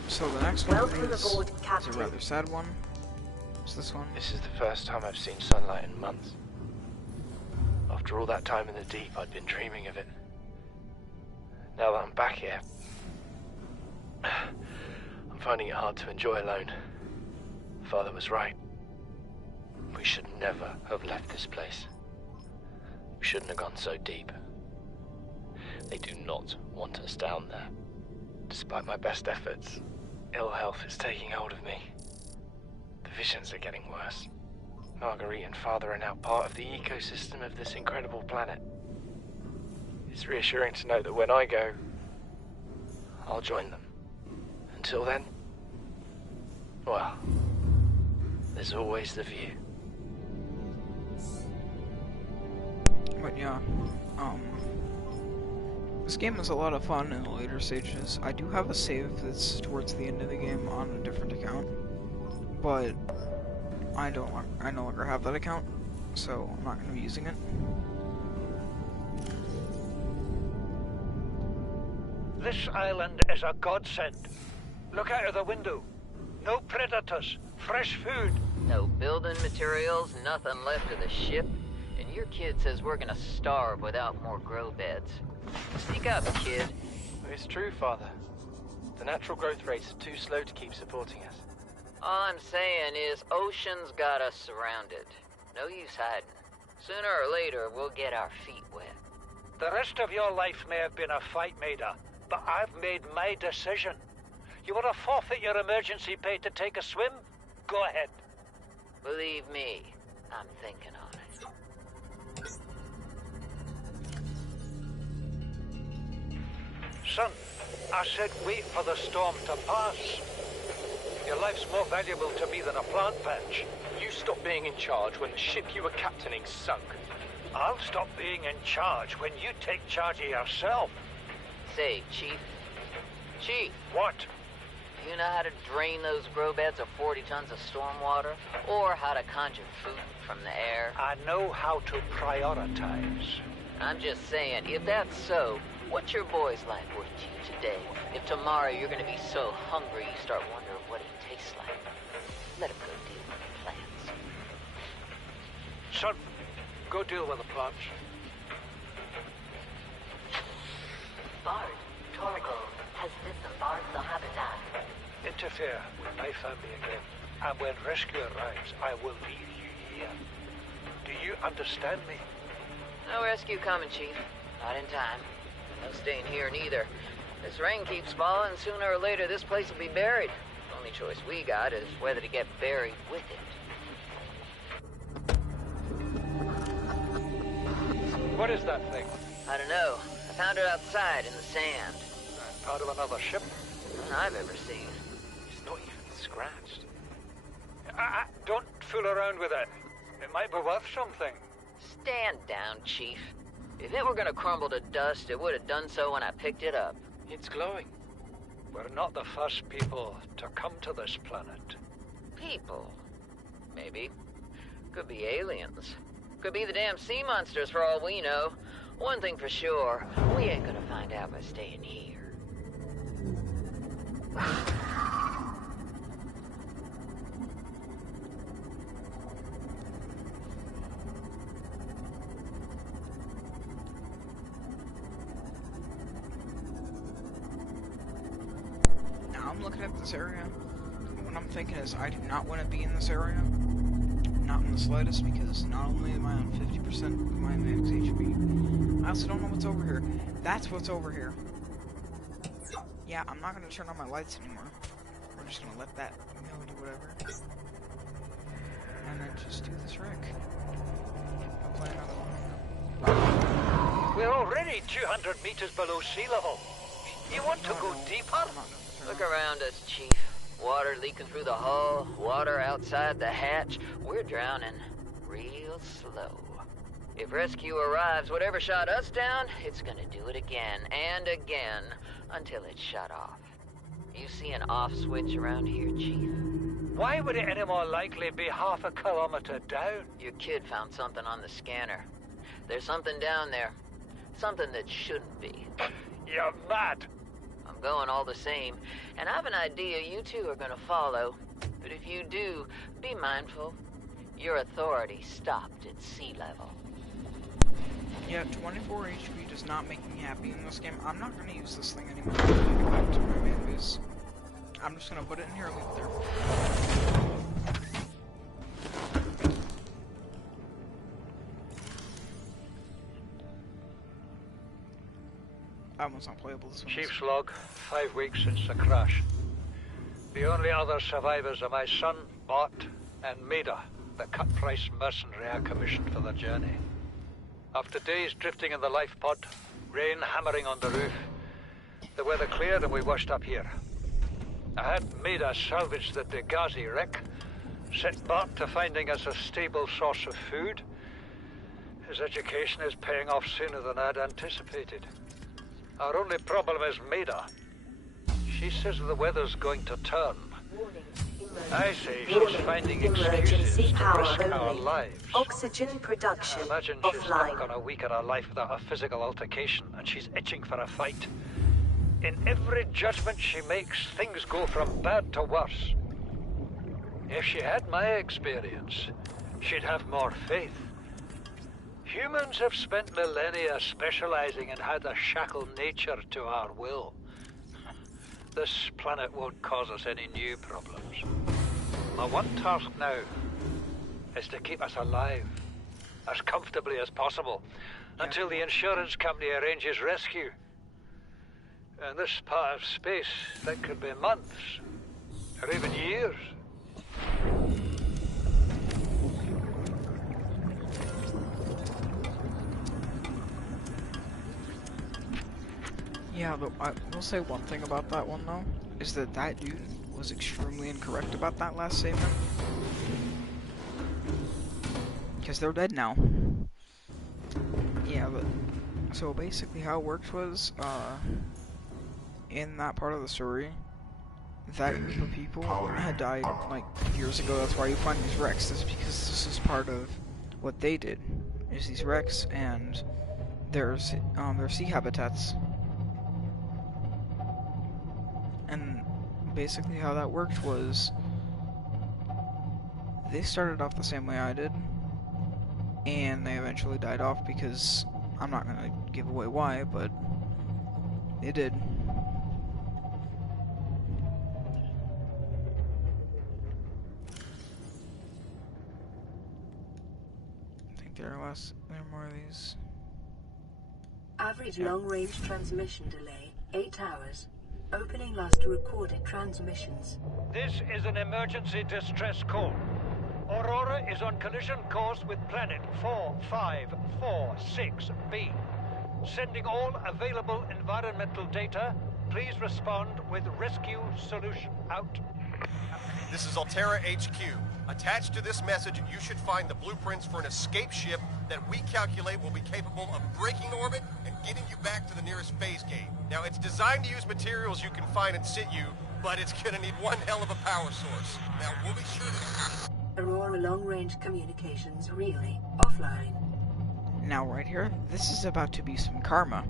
so the next one Welcome is aboard, a Captain. rather sad one. It's this one. This is the first time I've seen sunlight in months. After all that time in the deep, I'd been dreaming of it. Now that I'm back here, I'm finding it hard to enjoy alone. Father was right. We should never have left this place. We shouldn't have gone so deep. They do not want us down there. Despite my best efforts, ill health is taking hold of me. The visions are getting worse. Marguerite and Father are now part of the ecosystem of this incredible planet. It's reassuring to know that when I go, I'll join them. Until then, well, there's always the view. But yeah, this game is a lot of fun in the later stages. I do have a save that's towards the end of the game on a different account, but I no longer have that account, so I'm not going to be using it. This island is a godsend. Look out of the window. No predators, fresh food. No building materials, nothing left of the ship, and your kid says we're gonna starve without more grow beds. Speak up, kid. It's true, Father. The natural growth rates are too slow to keep supporting us. All I'm saying is Ocean's got us surrounded. No use hiding. Sooner or later, we'll get our feet wet. The rest of your life may have been a fight, Maida, but I've made my decision. You want to forfeit your emergency pay to take a swim? Go ahead. Believe me, I'm thinking on it. Son, I said wait for the storm to pass. Your life's more valuable to me than a plant patch. You stopped being in charge when the ship you were captaining sunk. I'll stop being in charge when you take charge of yourself. Say, Chief. Chief, What? do you know how to drain those grow beds of 40 tons of stormwater? Or how to conjure food from the air? I know how to prioritize. I'm just saying, if that's so, what's your boy's life worth to you today? If tomorrow you're gonna be so hungry you start wondering what he tastes like. Let him go deal with the plants. Son, go deal with the plants. Bard, Torgo has disembarked the habitat. Interfere with my family again, and when rescue arrives, I will leave you here. Do you understand me? No rescue coming, Chief. Not in time. No staying here neither. This rain keeps falling, sooner or later this place will be buried. The only choice we got is whether to get buried with it. What is that thing? I don't know. I found it outside in the sand. Part of another ship? None I've ever seen. It's not even scratched. Don't fool around with it. It might be worth something. Stand down, Chief. If it were gonna crumble to dust, it would have done so when I picked it up. It's glowing. We're not the first people to come to this planet. People. Maybe. Could be aliens. Could be the damn sea monsters for all we know. One thing for sure, we ain't gonna find out by staying here. Now I'm looking at this area. What I'm thinking is I do not want to be in this area. Not in the slightest, because not only am I on 50% of my max HP, I also don't know what's over here. That's what's over here. Yeah, I'm not going to turn on my lights anymore. We're just going to let that do whatever. And then just do this wreck. I'll play another one. We're already 200 meters below sea level. You want to go deeper? Look around us, Chief. Water leaking through the hull, water outside the hatch. We're drowning real slow. If rescue arrives, whatever shot us down, it's gonna do it again and again until it's shut off. You see an off switch around here, Chief? Why would it any more likely be half a kilometer down? Your kid found something on the scanner. There's something down there. Something that shouldn't be. You're mad. I'm going all the same, and I have an idea you two are gonna follow. But if you do, be mindful. Your authority stopped at sea level. Yeah, 24 HP does not make me happy in this game. I'm not going to use this thing anymore. I'm going to go back to my main base. I'm just going to put it in here and leave it there. That one's not playable, this one. Chief's log, 5 weeks since the crash. The only other survivors are my son, Bart, and Maida, the cut-price mercenary I commissioned for the journey. After days drifting in the life pod, rain hammering on the roof, the weather cleared and we washed up here. I had Maida salvage the Degazi wreck, set Bart to finding us a stable source of food. His education is paying off sooner than I'd anticipated. Our only problem is Maida. She says the weather's going to turn. I say she's finding excuses to risk our lives. Oxygen production I imagine she's not gonna weaken her life without a physical altercation, and she's itching for a fight. In every judgment she makes, things go from bad to worse. If she had my experience, she'd have more faith. Humans have spent millennia specializing in how to shackle nature to our will. This planet won't cause us any new problems. My one task now is to keep us alive, as comfortably as possible, until the insurance company arranges rescue. In this part of space, that could be months, or even years. Yeah, but I will say one thing about that one though, is that that dude was extremely incorrect about that last statement. Because they're dead now. Yeah, but so basically how it worked was, in that part of the story, that group of people had died like years ago. That's why you find these wrecks. That's because this is part of what they did. Is these wrecks and there's their sea habitats. And basically how that worked was they started off the same way I did, and they eventually died off because I'm not gonna give away why, but they did. I think there are more of these. Average long-range transmission delay, 8 hours. Opening last recorded transmissions. This is an emergency distress call. Aurora is on collision course with planet 4546b. Sending all available environmental data. Please respond with rescue solution. Out. This is Altera HQ. Attached to this message, you should find the blueprints for an escape ship that we calculate will be capable of breaking orbit and getting you back to the nearest phase gate. Now, it's designed to use materials you can find in situ, but it's gonna need one hell of a power source. Now, we'll be sure to... Aurora long-range communications really offline. Now right here, this is about to be some karma.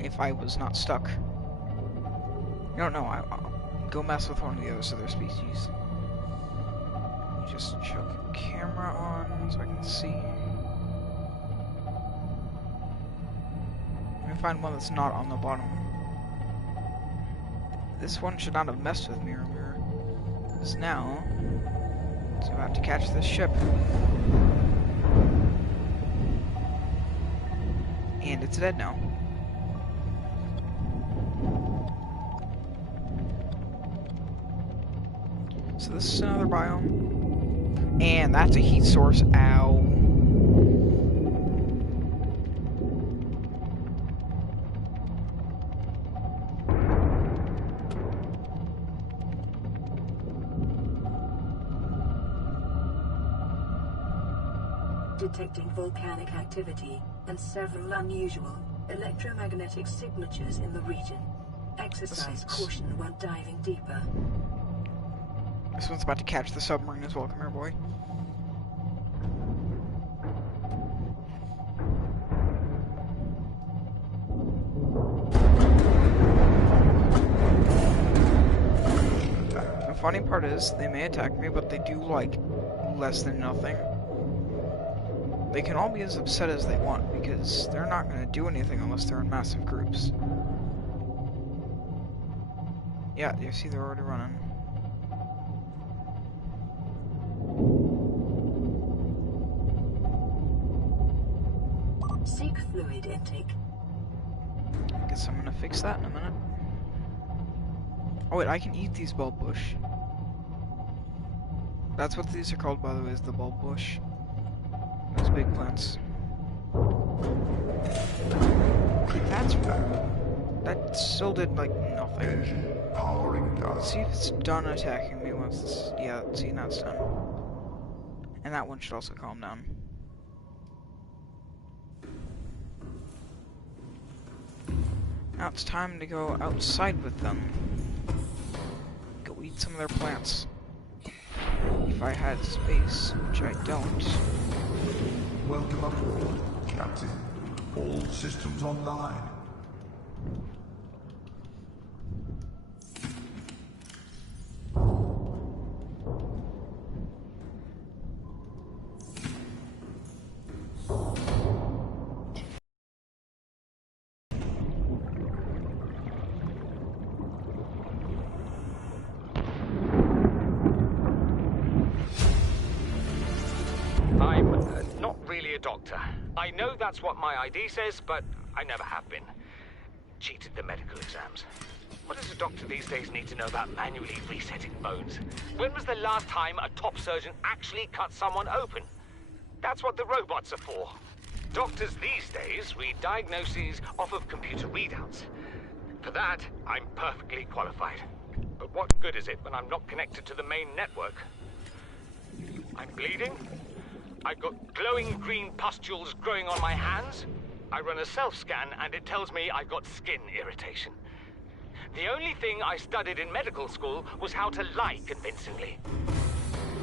If I was not stuck. No, I'll go mess with one of the other species. Just chuck a camera on so I can see. Let me find one that's not on the bottom. This one should not have messed with me earlier. Because now, it's about to catch this ship. And it's dead now. So this is another biome. And that's a heat source. Ow. Detecting volcanic activity and several unusual electromagnetic signatures in the region. Exercise caution when diving deeper. This one's about to catch the submarine as well. Come here, boy. The funny part is, they may attack me, but they do, like, less than nothing. They can all be as upset as they want, because they're not going to do anything unless they're in massive groups. Yeah, you see they're already running. Seek fluid intake. Guess I'm gonna fix that in a minute. Oh wait, I can eat these bulb bush. That's what these are called, by the way, is the bulb bush. Those big plants. That still did, like, nothing. Engine powering down. Let's see if it's done attacking me once this... Yeah, see, now it's done. And that one should also calm down. Now it's time to go outside with them. Go eat some of their plants. If I had space, which I don't. Welcome aboard, Captain. All systems online. doctor. I know that's what my ID says, but I never have been. Cheated the medical exams. What does a doctor these days need to know about manually resetting bones? When was the last time a top surgeon actually cut someone open? That's what the robots are for. Doctors these days read diagnoses off of computer readouts. For that, I'm perfectly qualified. But what good is it when I'm not connected to the main network? I'm bleeding. I've got glowing green pustules growing on my hands. I run a self-scan and it tells me I've got skin irritation. The only thing I studied in medical school was how to lie convincingly.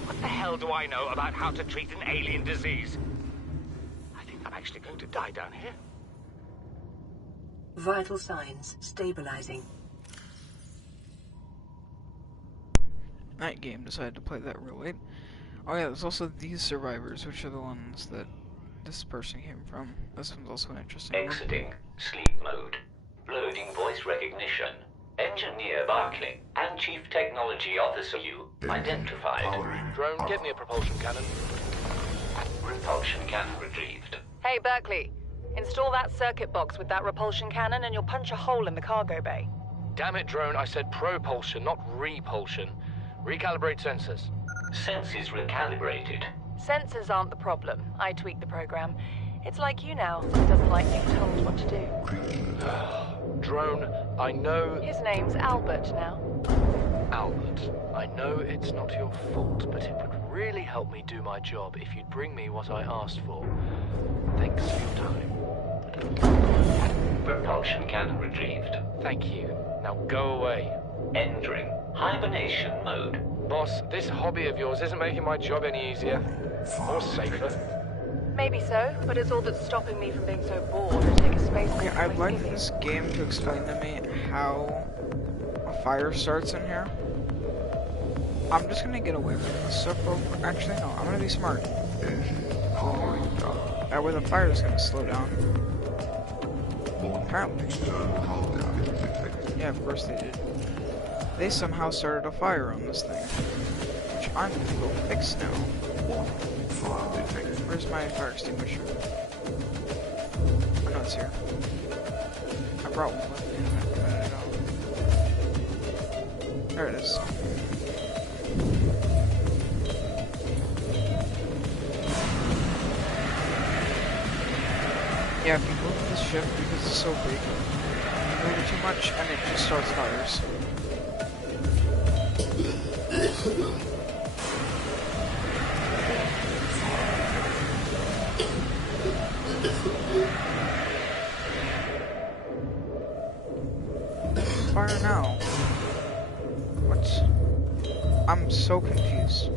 What the hell do I know about how to treat an alien disease? I think I'm actually going to die down here. Vital signs stabilizing. That game decided to play that real late. Oh yeah, there's also these survivors, which are the ones that this person came from. This one's also an interesting one. Exiting sleep mode. Loading voice recognition. Engineer Barclay and Chief Technology Officer you identified. Drone, get me a propulsion cannon. Repulsion cannon retrieved. Hey, Berkeley. Install that circuit box with that repulsion cannon and you'll punch a hole in the cargo bay. Damn it, Drone, I said propulsion, not repulsion. Recalibrate sensors. Senses recalibrated. Sensors aren't the problem. I tweaked the program. It's like you now. It doesn't like being told what to do. Drone, I know... His name's Albert now. Albert, I know it's not your fault, but it would really help me do my job if you'd bring me what I asked for. Thanks for your time. Propulsion cannon retrieved. Thank you. Now go away. Entering hibernation mode. Boss, this hobby of yours isn't making my job any easier. Or safer. Maybe so, but it's all that's stopping me from being so bored to take a space. Okay, I'd like this game to explain to me how a fire starts in here. I'm just gonna get away from this stuff. Actually, no, I'm gonna be smart. That way the fire is gonna slow down. Apparently. Yeah, of course they did. They somehow started a fire on this thing, which I'm gonna go fix now. Where's my fire extinguisher? Oh no, it's here. I brought one with me. There it is. Yeah, if you move this ship because it's so big, you move it too much and it just starts fires. Fire now. What? I'm so confused.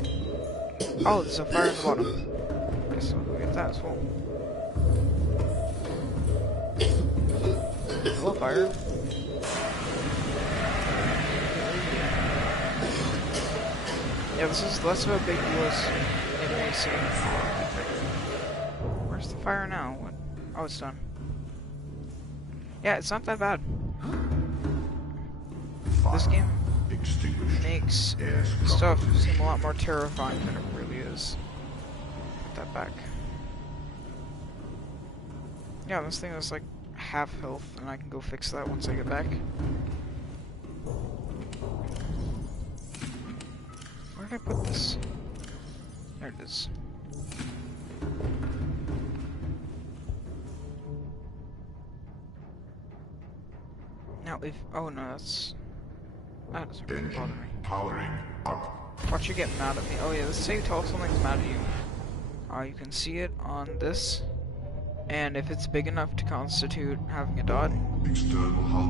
Oh, there's a fire in the bottom. Guess we'll go get that as well. Hello, fire. Yeah, this is less of a big deal as it may seem. Where's the fire now? What? Oh, it's done. Yeah, it's not that bad. This game makes stuff seem a lot more terrifying than it really is. Put that back. Yeah, this thing is like half health, and I can go fix that once I get back. Where did I put this? There it is. Now if... oh no, that's... that doesn't really bother me. Powering up. Watch you get mad at me. Oh yeah, this is how you tell if something's mad at you. You can see it on this. And if it's big enough to constitute having a dot,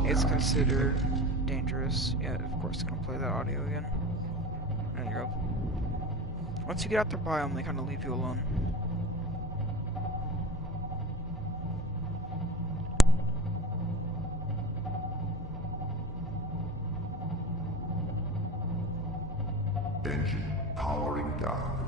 it's considered dangerous. Yeah, of course, it's gonna play that audio again. There you go. Once you get out their biome, they kind of leave you alone. Engine powering down.